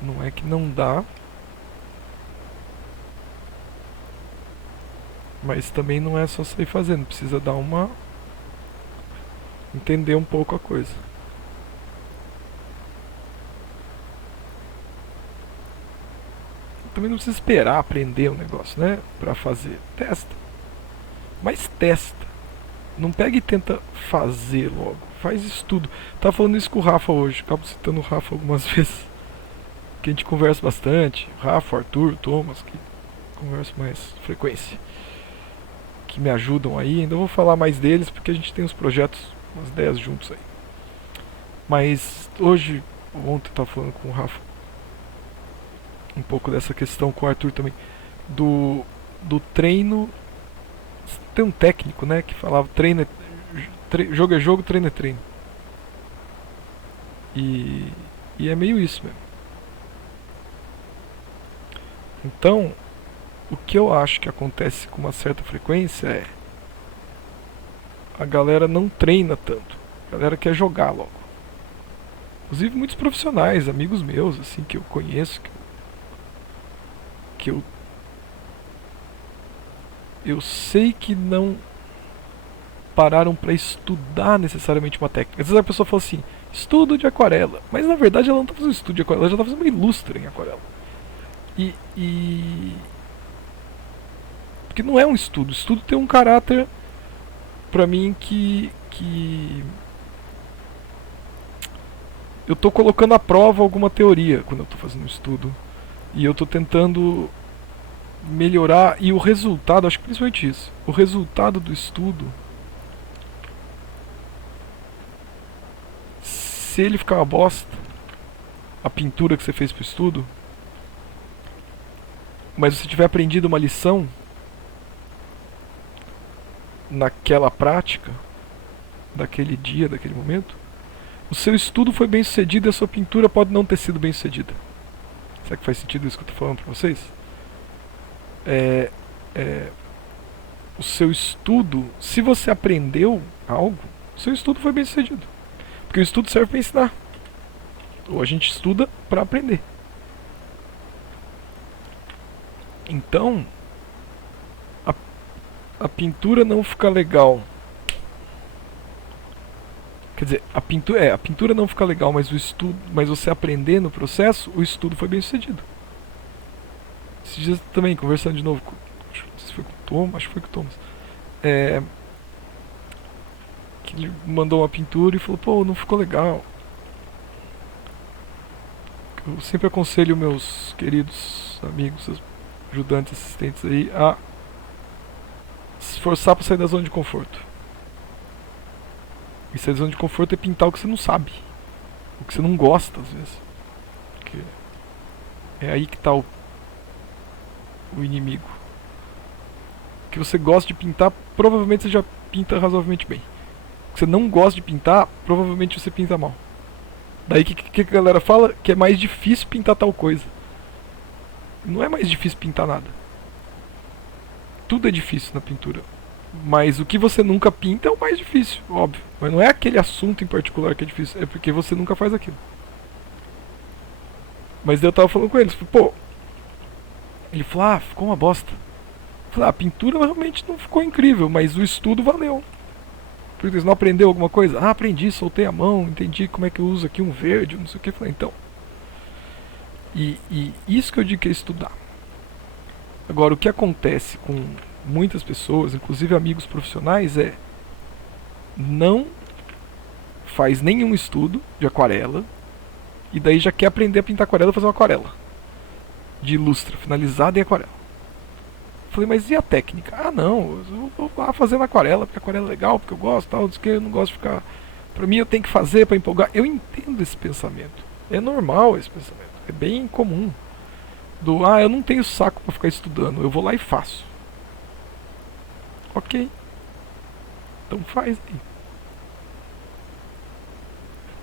Não é que não dá, mas também não é só sair fazendo, precisa dar uma... entender um pouco a coisa. Também não precisa esperar aprender o negócio, né, pra fazer. Testa. Mas testa. Não pega e tenta fazer logo. Faz estudo. Tava falando isso com o Rafa hoje. Acabo citando o Rafa algumas vezes. Que a gente conversa bastante. Rafa, Arthur, Thomas, que converso mais frequência. Que me ajudam aí. Ainda vou falar mais deles porque a gente tem uns projetos, umas ideias juntos aí. Mas hoje, ontem eu tava falando com o Rafa um pouco dessa questão, com o Arthur também. Do treino. Tem um técnico, né, que falava jogo é jogo, treino é treino. E é meio isso mesmo. Então, o que eu acho que acontece com uma certa frequência é a galera não treina tanto. A galera quer jogar logo. Inclusive muitos profissionais, amigos meus, assim, que eu conheço, que eu sei que não pararam para estudar necessariamente uma técnica. Às vezes a pessoa fala assim, estudo de aquarela, mas na verdade ela não está fazendo estudo de aquarela, ela já está fazendo uma ilustra em aquarela. Porque não é um estudo. Estudo tem um caráter, pra mim, que eu tô colocando à prova alguma teoria quando eu tô fazendo um estudo. E eu tô tentando melhorar, e o resultado, acho que principalmente isso, o resultado do estudo, se ele ficar uma bosta, a pintura que você fez pro estudo, mas você tiver aprendido uma lição naquela prática, daquele dia, daquele momento, O seu estudo foi bem sucedido e a sua pintura pode não ter sido bem sucedida. Será que faz sentido isso que eu tô falando pra vocês? É, o seu estudo, se você aprendeu algo, o seu estudo foi bem sucedido. Porque o estudo serve para ensinar. Ou a gente estuda para aprender. Então, a pintura não fica legal. Quer dizer, a pintura não fica legal, mas o estudo, mas você aprender no processo, o estudo foi bem sucedido. Esses dias também, conversando de novo, não sei se foi com o Thomas, acho que foi com o Thomas. Que ele mandou uma pintura e falou, pô, não ficou legal. Eu sempre aconselho meus queridos amigos, ajudantes, assistentes aí, a se esforçar para sair da zona de conforto. E sair da zona de conforto é pintar o que você não sabe, o que você não gosta às vezes. Porque é aí que está o inimigo. O que você gosta de pintar, provavelmente você já pinta razoavelmente bem. O que você não gosta de pintar, provavelmente você pinta mal. Daí que a galera fala que é mais difícil pintar tal coisa. Não é mais difícil pintar nada. Tudo é difícil na pintura. Mas o que você nunca pinta é o mais difícil, óbvio. Mas não é aquele assunto em particular que é difícil, é porque você nunca faz aquilo. Mas eu tava falando com eles, pô. Ele falou, ah, ficou uma bosta. Eu falei, ah, a pintura realmente não ficou incrível, mas o estudo valeu. Porque você não aprendeu alguma coisa? Ah, aprendi, soltei a mão, entendi como é que eu uso aqui um verde, não sei o que. Eu falei, então. E isso que eu digo que é estudar. Agora, o que acontece com muitas pessoas, inclusive amigos profissionais, é não faz nenhum estudo de aquarela e daí já quer aprender a pintar aquarela e fazer uma aquarela de ilustra, finalizada em aquarela. Falei, mas e a técnica? Ah, não, eu vou lá fazer na aquarela, porque a aquarela é legal, porque eu gosto, tal, que eu não gosto de ficar. Pra mim eu tenho que fazer pra empolgar. Eu entendo esse pensamento. É normal esse pensamento. É bem comum. Eu não tenho saco pra ficar estudando, eu vou lá e faço. Ok. Então faz aí.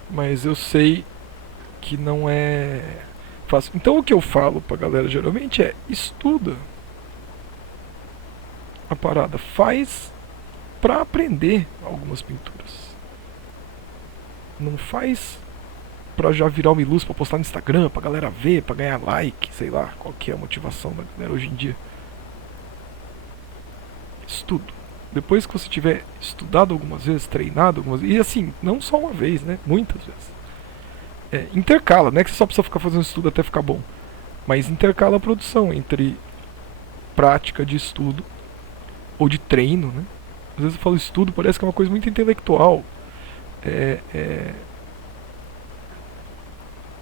Mas eu sei que não é fácil. Então o que eu falo pra galera geralmente é estuda a parada, faz pra aprender algumas pinturas. Não faz pra já virar uma ilustre pra postar no Instagram, pra galera ver, pra ganhar like, sei lá, qual que é a motivação da galera hoje em dia. Estudo. Depois que você tiver estudado algumas vezes, treinado algumas vezes, e assim, não só uma vez, né? Muitas vezes. Intercala, não é que você só precisa ficar fazendo estudo até ficar bom, mas intercala a produção entre prática de estudo ou de treino, né? Às vezes eu falo estudo, parece que é uma coisa muito intelectual.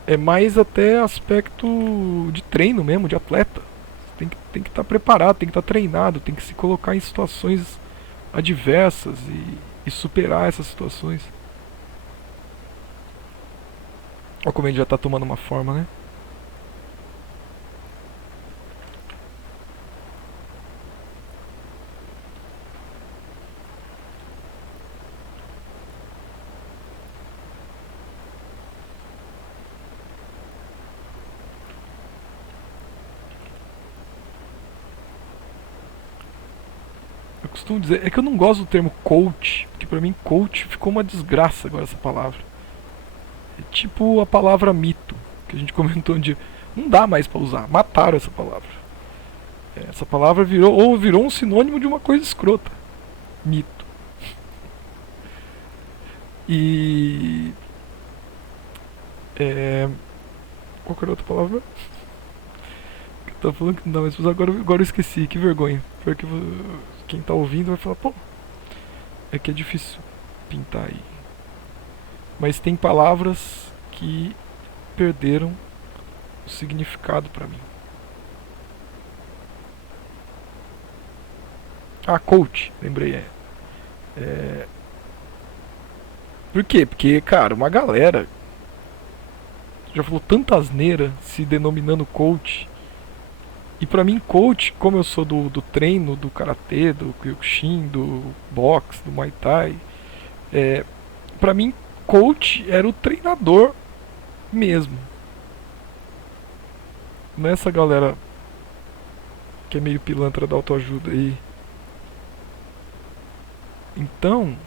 É mais até aspecto de treino mesmo, de atleta. Você tem que estar preparado, tem que estar treinado, tem que se colocar em situações adversas e superar essas situações. Olha como ele já está tomando uma forma, né? Eu costumo dizer, é que eu não gosto do termo coach, porque pra mim coach ficou uma desgraça agora essa palavra. É tipo a palavra mito, que a gente comentou um dia. Não dá mais pra usar, mataram essa palavra. Essa palavra virou um sinônimo de uma coisa escrota. Mito. E. Qual que era a outra palavra? Que eu tava falando que não dá mais pra usar, agora eu esqueci, que vergonha. Porque quem tá ouvindo vai falar, pô, é que é difícil pintar aí. Mas tem palavras que perderam o significado pra mim. Ah, coach, lembrei. Por quê? Porque, cara, uma galera já falou tanta asneira se denominando coach. E pra mim, coach, como eu sou do treino, do karatê, do kyokushin, do boxe, do muay thai, pra mim, coach era o treinador mesmo. Não é essa galera que é meio pilantra da autoajuda aí. Então,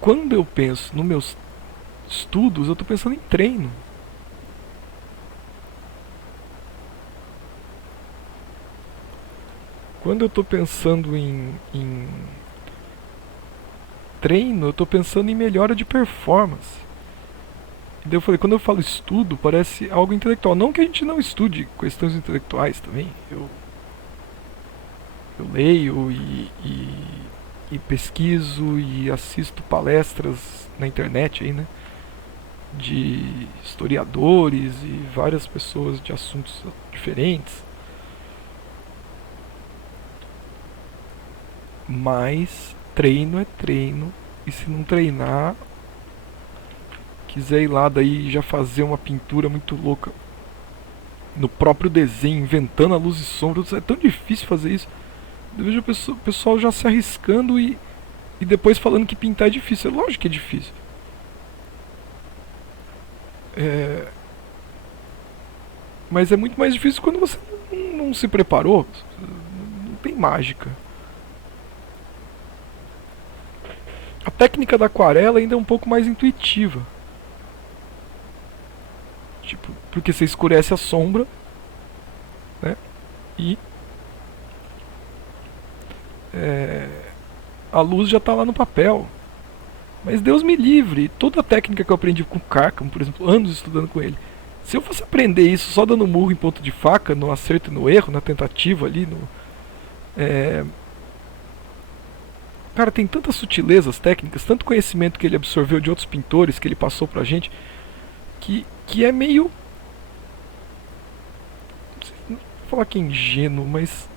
quando eu penso nos meus estudos, eu tô pensando em treino. Quando eu tô pensando em treino, eu tô pensando em melhora de performance. E daí eu falei, quando eu falo estudo, parece algo intelectual. Não que a gente não estude questões intelectuais também. Eu leio e pesquiso e assisto palestras na internet aí, né? De historiadores e várias pessoas de assuntos diferentes. Mas treino é treino. E se não treinar, quiser ir lá daí já fazer uma pintura muito louca no próprio desenho, inventando a luz e sombra, é tão difícil fazer isso. Eu vejo o pessoal já se arriscando e depois falando que pintar é difícil. É lógico que é difícil. É, mas é muito mais difícil quando você não se preparou. Não tem mágica. A técnica da aquarela ainda é um pouco mais intuitiva. Tipo, porque você escurece a sombra, né? E a luz já está lá no papel. Mas Deus me livre, toda a técnica que eu aprendi com o Carcam, por exemplo, anos estudando com ele, se eu fosse aprender isso só dando murro em ponto de faca, no acerto e no erro, na tentativa ali, cara, tem tantas sutilezas técnicas, tanto conhecimento que ele absorveu de outros pintores, que ele passou pra gente, que é meio... Não vou falar que é ingênuo, mas...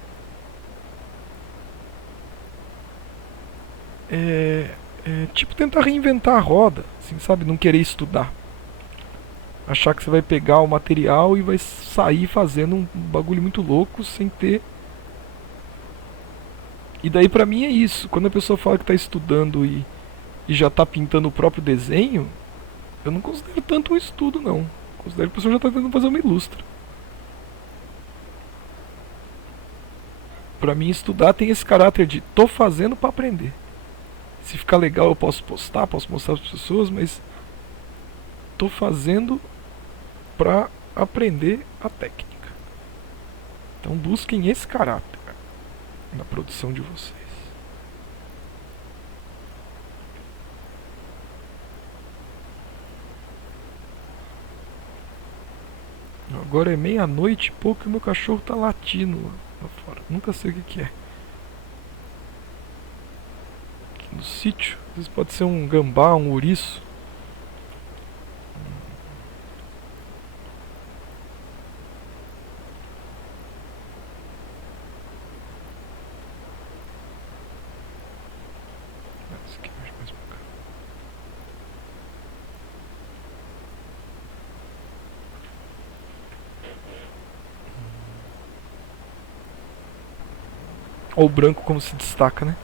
tipo tentar reinventar a roda, assim, sabe? Não querer estudar. Achar que você vai pegar o material e vai sair fazendo um bagulho muito louco sem ter. E daí pra mim é isso. Quando a pessoa fala que tá estudando e já tá pintando o próprio desenho, eu não considero tanto um estudo, não. Considero que a pessoa já tá tentando fazer uma ilustra. Pra mim estudar tem esse caráter de tô fazendo pra aprender. Se ficar legal eu posso postar, posso mostrar para as pessoas, mas tô fazendo para aprender a técnica. Então busquem esse caráter na produção de vocês. Agora é meia-noite e pouco e meu cachorro tá latindo lá fora. Nunca sei o que é. Aqui no sítio, às vezes pode ser um gambá, um ouriço. Olha o branco como se destaca, né?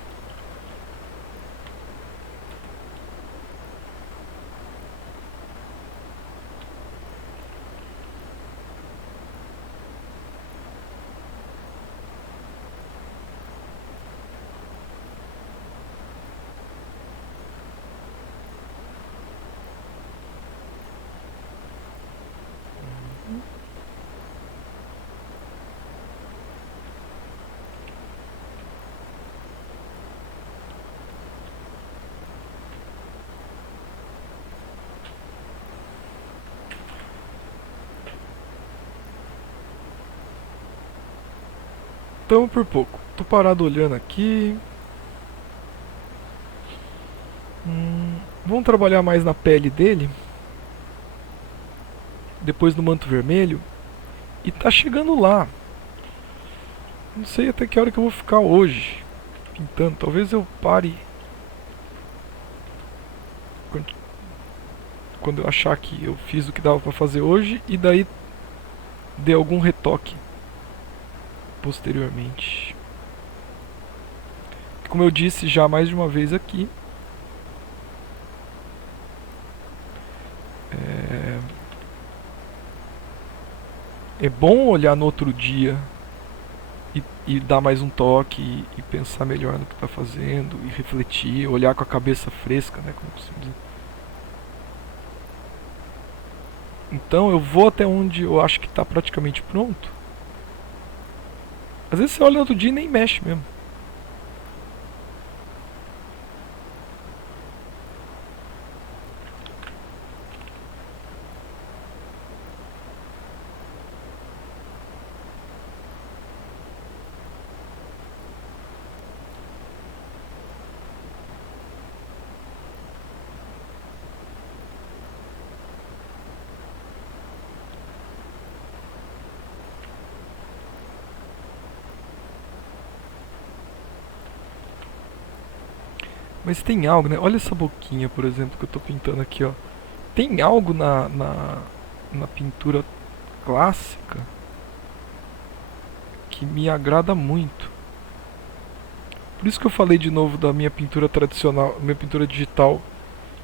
Tamo por pouco. Tô parado olhando aqui. Vamos trabalhar mais na pele dele. Depois do manto vermelho. E tá chegando lá. Não sei até que hora que eu vou ficar hoje pintando. Talvez eu pare quando eu achar que eu fiz o que dava pra fazer hoje. E daí dê algum retoque posteriormente. Como eu disse já mais de uma vez aqui, é bom olhar no outro dia e dar mais um toque e pensar melhor no que está fazendo e refletir, olhar com a cabeça fresca, né, como se diz. Então eu vou até onde eu acho que está praticamente pronto. Às vezes você olha no outro dia e nem mexe mesmo. Mas tem algo, né? Olha essa boquinha, por exemplo, que eu tô pintando aqui, ó. Tem algo na pintura clássica que me agrada muito. Por isso que eu falei de novo da minha pintura tradicional, minha pintura digital.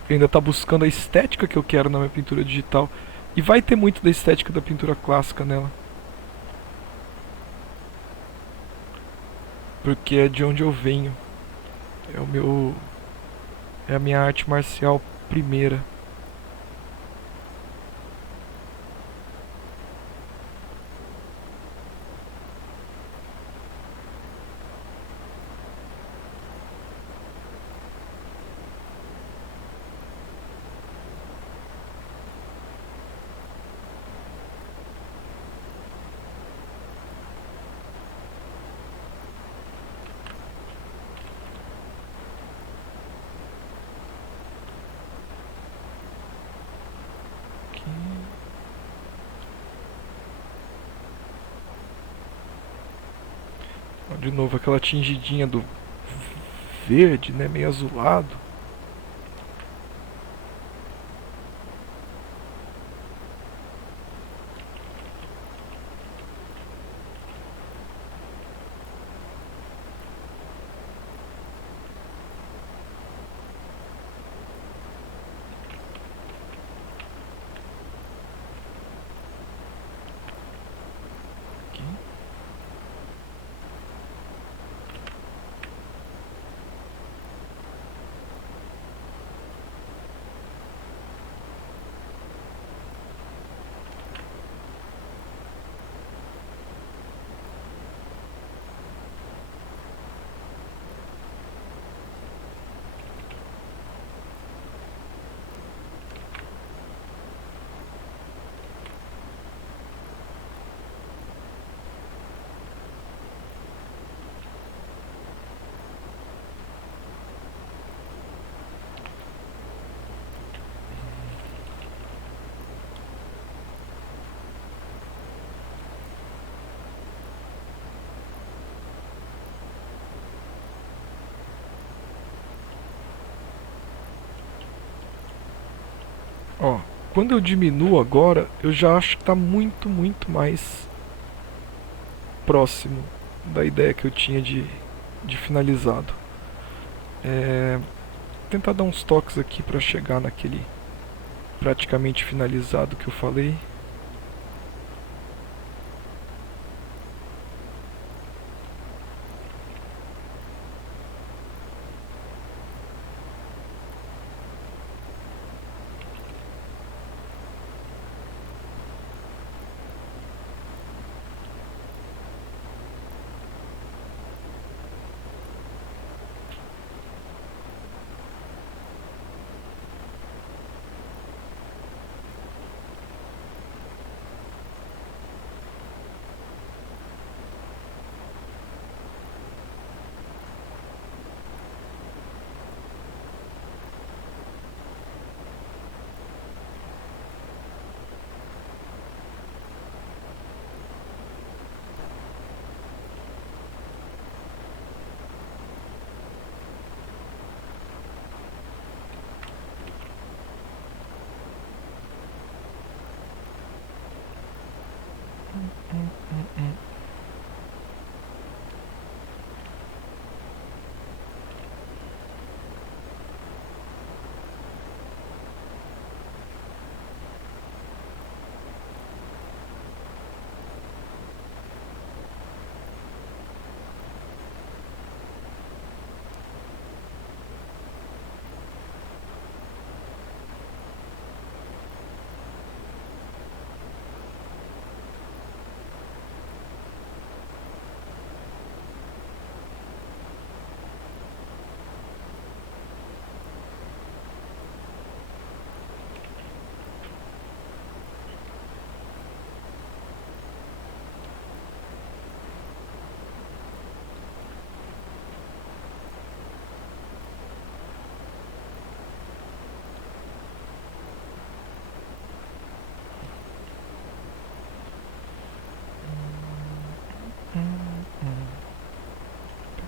Eu ainda tá buscando a estética que eu quero na minha pintura digital. E vai ter muito da estética da pintura clássica nela. Porque é de onde eu venho. É o meu. É a minha arte marcial primeira. Aqui. Ó, de novo aquela tingidinha do verde, né? Meio azulado. Aqui. Ó, quando eu diminuo agora, eu já acho que tá muito mais próximo da ideia que eu tinha de finalizado. É, tentar dar uns toques aqui para chegar naquele praticamente finalizado que eu falei.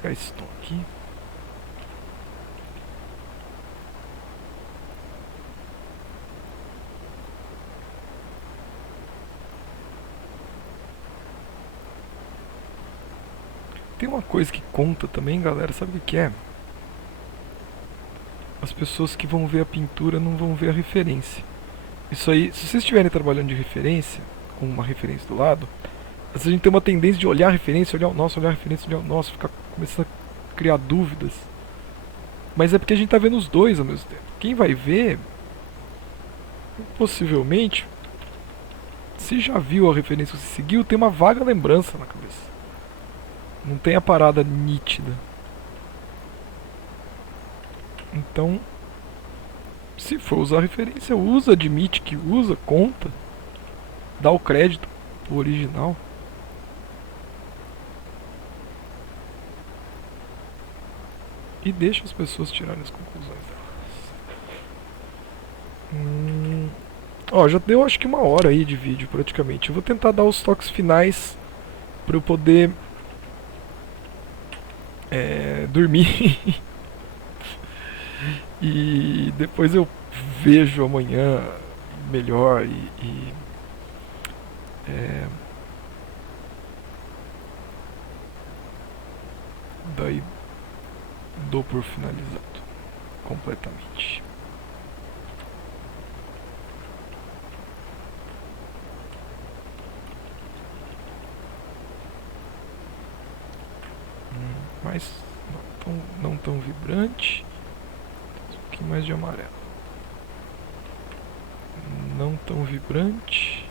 pegar esse tom aqui. Tem uma coisa que conta também, galera, sabe o que é? As pessoas que vão ver a pintura não vão ver a referência. Isso aí, se vocês estiverem trabalhando de referência, com uma referência do lado, às vezes a gente tem uma tendência de olhar a referência, olhar o nosso, olhar a referência, olhar o nosso, ficar começando a criar dúvidas. Mas é porque a gente tá vendo os dois ao mesmo tempo. Quem vai ver, possivelmente, se já viu a referência, se seguiu, tem uma vaga lembrança na cabeça. Não tem a parada nítida. Então, se for usar referência, usa, admite que usa, conta, dá o crédito pro original. E deixa as pessoas tirarem as conclusões delas. Ó, já deu acho que 1 hora aí de vídeo praticamente. Eu vou tentar dar os toques finais pra eu poder dormir. E depois eu vejo amanhã melhor daí dou por finalizado completamente. Mas não tão vibrante. Um pouquinho mais de amarelo. Não tão vibrante.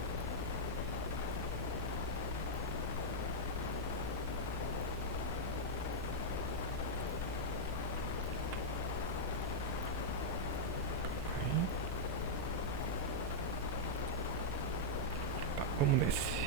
Tá, vamos nesse.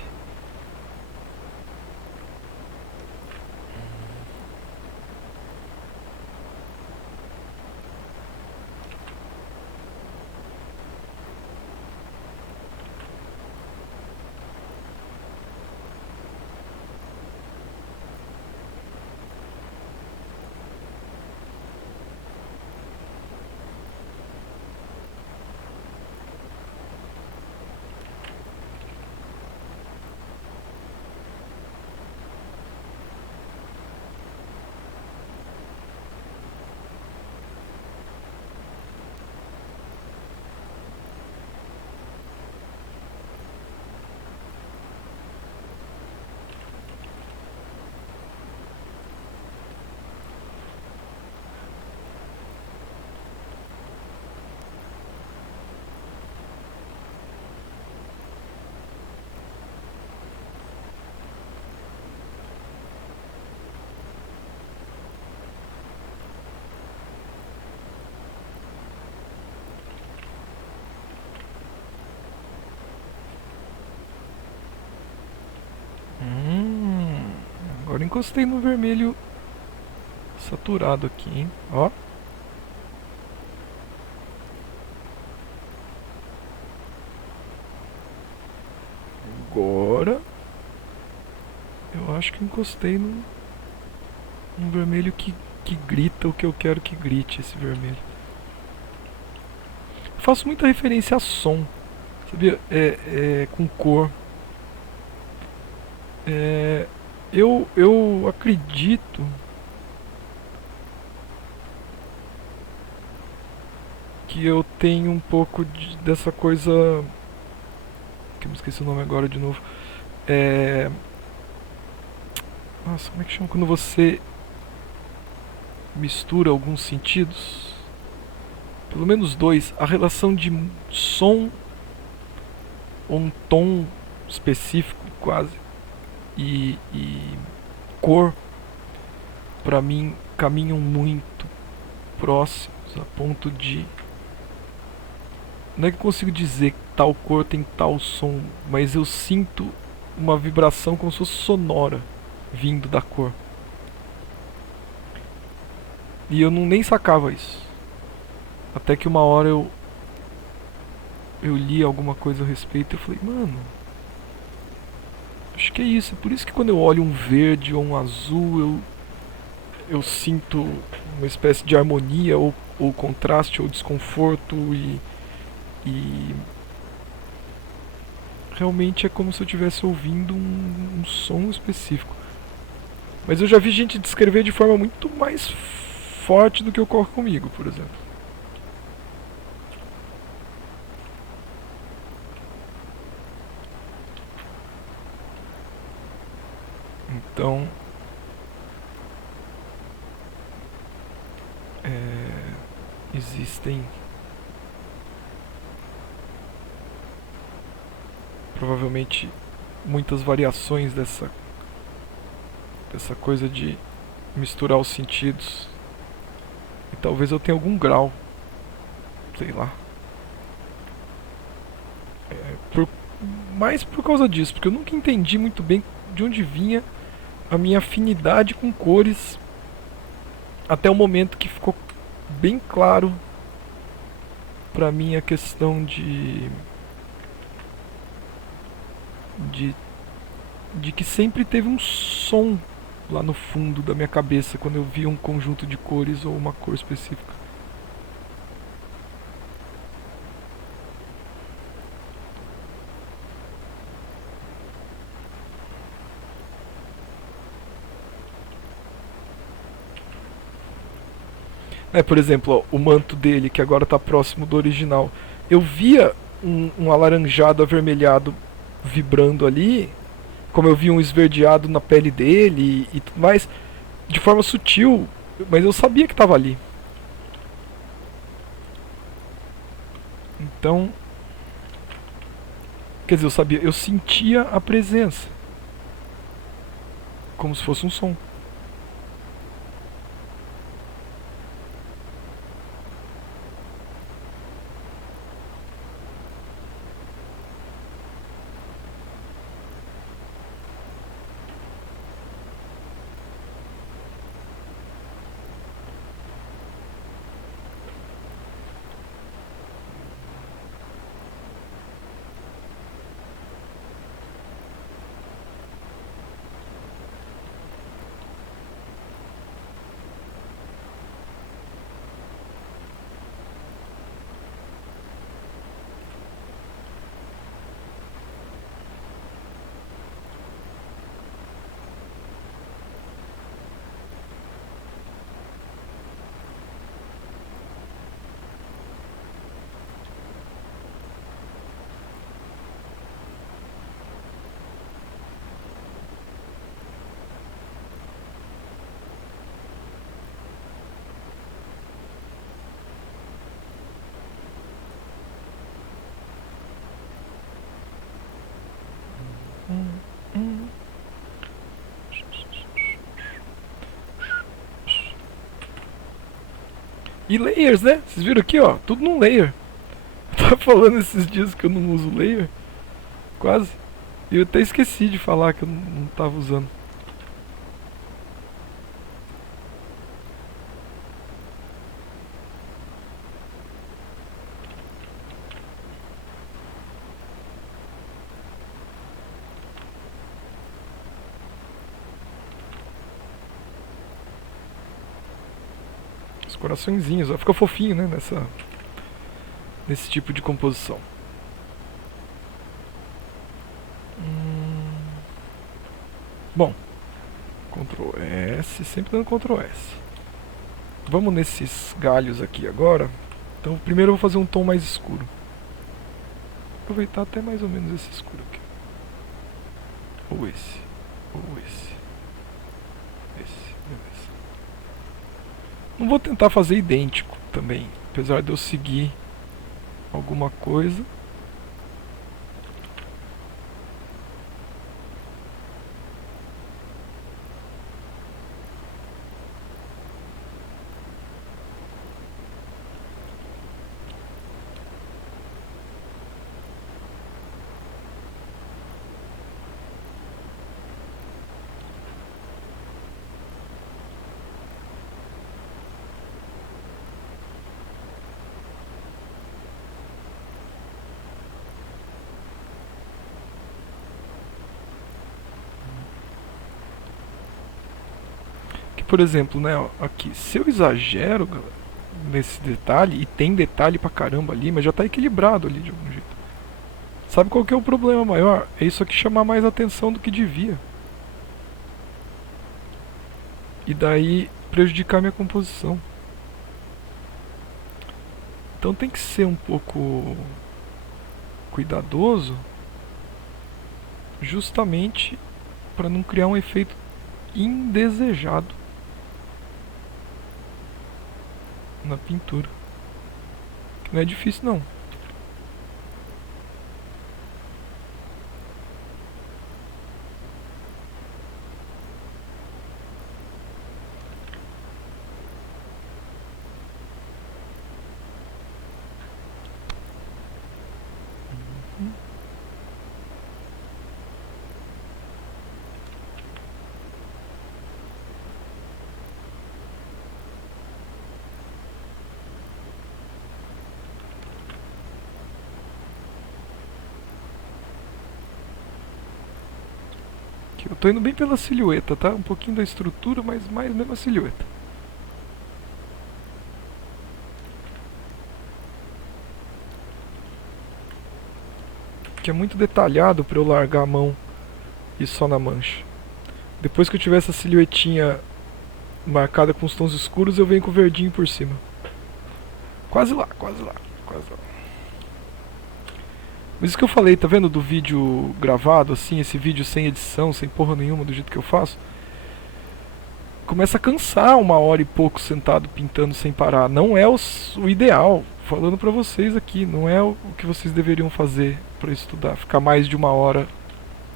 Agora encostei no vermelho saturado aqui, hein? Ó. Agora eu acho que encostei num vermelho que grita o que eu quero que grite, esse vermelho. Eu faço muita referência a som, sabia? Com cor. Eu acredito que eu tenho um pouco dessa coisa, que eu me esqueci o nome agora de novo. Nossa, como é que chama quando você mistura alguns sentidos? Pelo menos dois. A relação de som, ou um tom específico quase, e cor, pra mim, caminham muito próximos, a ponto de... Não é que eu consigo dizer que tal cor tem tal som, mas eu sinto uma vibração como se fosse sonora vindo da cor. E eu nem sacava isso. Até que 1 hora eu li alguma coisa a respeito e eu falei, mano, acho que é isso. É por isso que quando eu olho um verde ou um azul, eu sinto uma espécie de harmonia ou contraste ou desconforto e realmente é como se eu estivesse ouvindo um som específico. Mas eu já vi gente descrever de forma muito mais forte do que ocorre comigo, por exemplo. Então, existem provavelmente muitas variações dessa coisa de misturar os sentidos. E talvez eu tenha algum grau, sei lá. Por, mais por causa disso, porque eu nunca entendi muito bem de onde vinha a minha afinidade com cores até o momento que ficou bem claro pra mim a questão de de que sempre teve um som lá no fundo da minha cabeça quando eu via um conjunto de cores ou uma cor específica. Por exemplo, ó, o manto dele, que agora está próximo do original. Eu via um alaranjado avermelhado vibrando ali, como eu via um esverdeado na pele dele e tudo mais, de forma sutil, mas eu sabia que estava ali. Então, quer dizer, eu sentia a presença, como se fosse um som. E layers, né? Vocês viram aqui, ó, tudo num layer. Eu tava falando esses dias que eu não uso layer, quase. E eu até esqueci de falar que eu não tava usando. Os coraçõezinhos, ó, fica fofinho, né? Nesse tipo de composição. Bom, Ctrl S, sempre dando Ctrl S. Vamos nesses galhos aqui agora. Então primeiro eu vou fazer um tom mais escuro. Vou aproveitar até mais ou menos esse escuro aqui. Ou esse. Ou esse. Esse, beleza. Não vou tentar fazer idêntico também. Apesar de eu seguir alguma coisa. por exemplo, né, ó, aqui, se eu exagero, galera, nesse detalhe, e tem detalhe pra caramba ali, mas já tá equilibrado ali de algum jeito. Sabe qual que é o problema maior? É isso aqui chamar mais atenção do que devia. E daí prejudicar minha composição. Então tem que ser um pouco cuidadoso, justamente para não criar um efeito indesejado na pintura. Que não é difícil não. Eu tô indo bem pela silhueta, tá? Um pouquinho da estrutura, mas mais mesmo a silhueta. Que é muito detalhado para eu largar a mão e só na mancha. Depois que eu tiver essa silhuetinha marcada com os tons escuros, eu venho com o verdinho por cima. Quase lá, quase lá, quase lá. Mas isso que eu falei, tá vendo do vídeo gravado, assim, esse vídeo sem edição, sem porra nenhuma, do jeito que eu faço? Começa a cansar 1 hora e pouco sentado pintando sem parar. Não é o ideal, falando pra vocês aqui, não é o que vocês deveriam fazer pra estudar. Ficar mais de 1 hora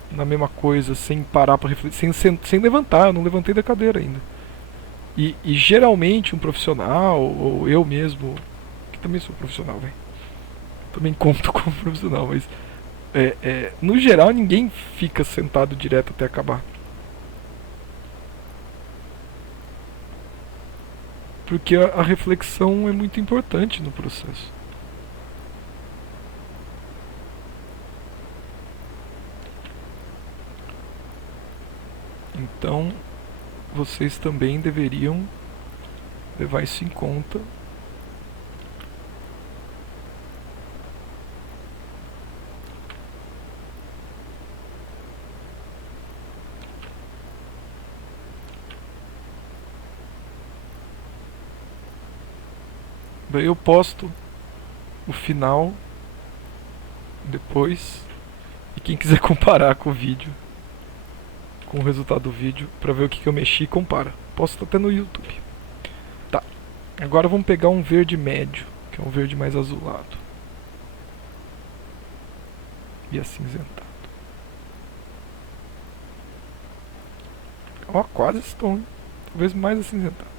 na mesma coisa, sem parar pra refletir, sem levantar, eu não levantei da cadeira ainda. E geralmente um profissional, ou eu mesmo, que também sou profissional, velho. Também conto como profissional, mas no geral ninguém fica sentado direto até acabar. Porque a reflexão é muito importante no processo. Então, vocês também deveriam levar isso em conta. Daí eu posto o final depois. E quem quiser comparar com o vídeo, com o resultado do vídeo, pra ver o que eu mexi, compara. Posto até no YouTube. Tá. Agora vamos pegar um verde médio, que é um verde mais azulado. E acinzentado. Ó, quase estão. Talvez mais acinzentado.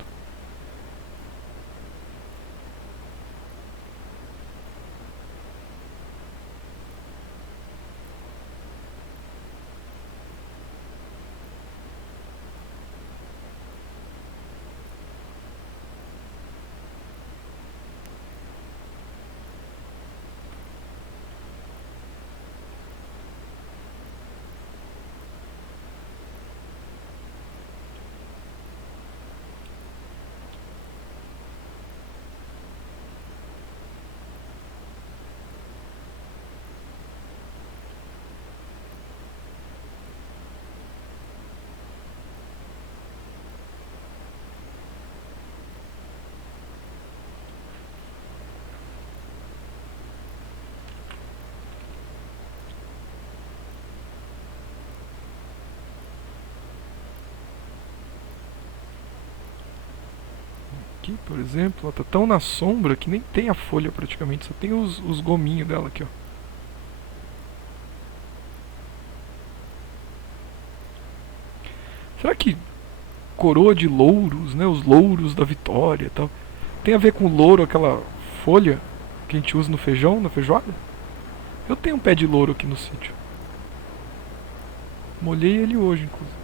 Aqui, por exemplo, ela tá tão na sombra que nem tem a folha praticamente, só tem os gominhos dela aqui, ó. Será que coroa de louros, né, os louros da vitória e tal, tem a ver com louro, aquela folha que a gente usa no feijão, na feijoada? Eu tenho um pé de louro aqui no sítio. Molhei ele hoje, inclusive.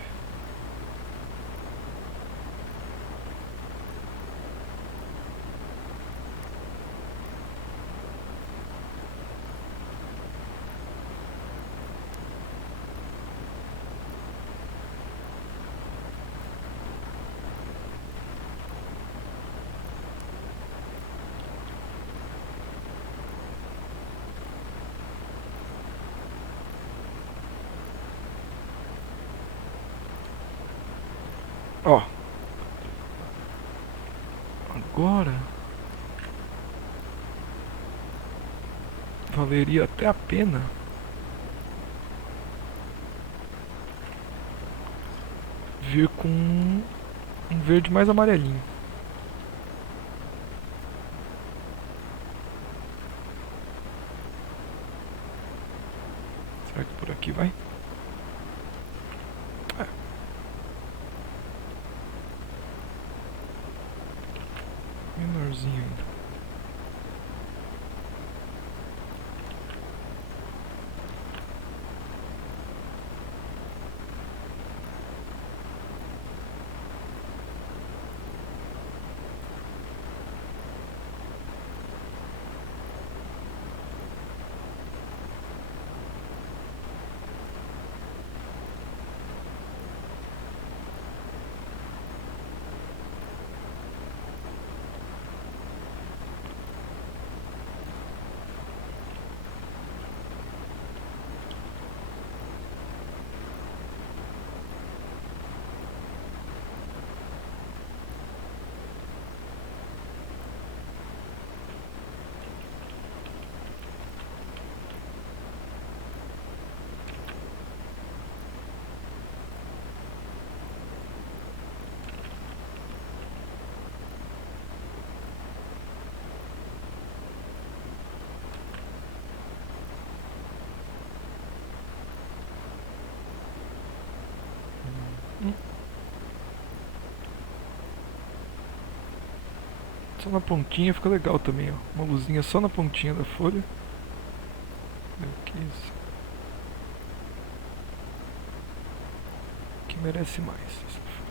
agora valeria até a pena vir com um verde mais amarelinho. Será que por aqui vai? É. Menorzinho ainda. Só na pontinha fica legal também, ó. Uma luzinha só na pontinha da folha. Que merece mais essa folha.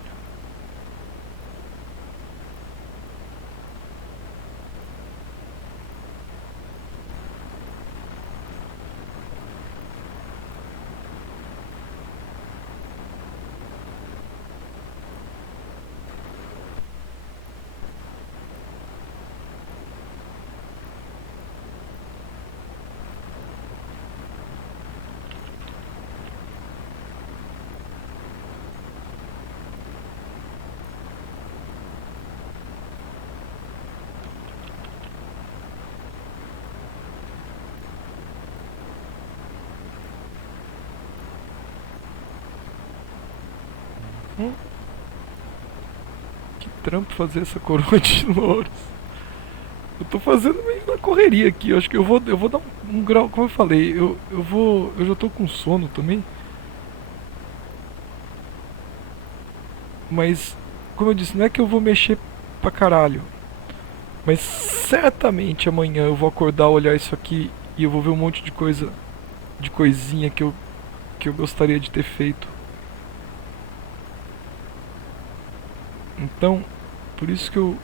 Que trampo fazer essa coroa de louros. Eu tô fazendo meio na correria aqui. Eu acho que eu vou dar um grau, como eu falei, eu já tô com sono também. Mas, como eu disse, não é que eu vou mexer pra caralho. Mas certamente amanhã eu vou acordar, olhar isso aqui e eu vou ver um monte de coisa, de coisinha que eu gostaria de ter feito. Então, por isso que eu...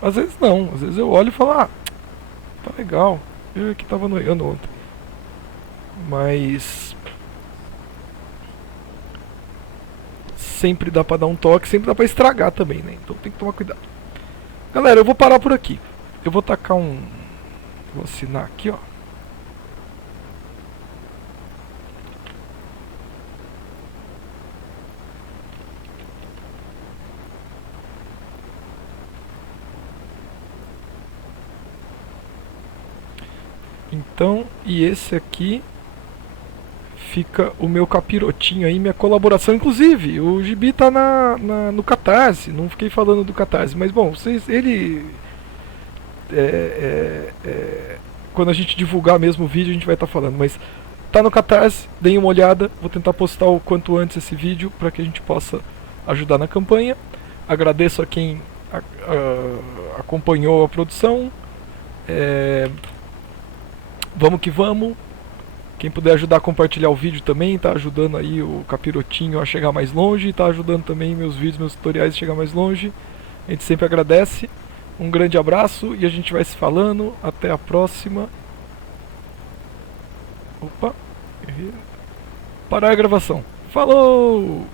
Às vezes não, às vezes eu olho e falo, ah, tá legal, eu que tava noiando ontem. Mas... sempre dá pra dar um toque, sempre dá pra estragar também, né? Então tem que tomar cuidado. Galera, eu vou parar por aqui. Eu vou tacar um... Vou assinar aqui, ó. Então, e esse aqui fica o meu capirotinho aí, minha colaboração. Inclusive, o Gibi tá no Catarse. Não fiquei falando do Catarse, mas bom, ele... quando a gente divulgar mesmo o vídeo, a gente vai estar falando. Mas tá no Catarse, deem uma olhada. Vou tentar postar o quanto antes esse vídeo para que a gente possa ajudar na campanha. Agradeço a quem acompanhou a produção. Vamos que vamos. Quem puder ajudar a compartilhar o vídeo também, tá ajudando aí o Capirotinho a chegar mais longe, tá ajudando também meus vídeos, meus tutoriais a chegar mais longe. A gente sempre agradece. Um grande abraço e a gente vai se falando. Até a próxima. Opa, parar a gravação. Falou!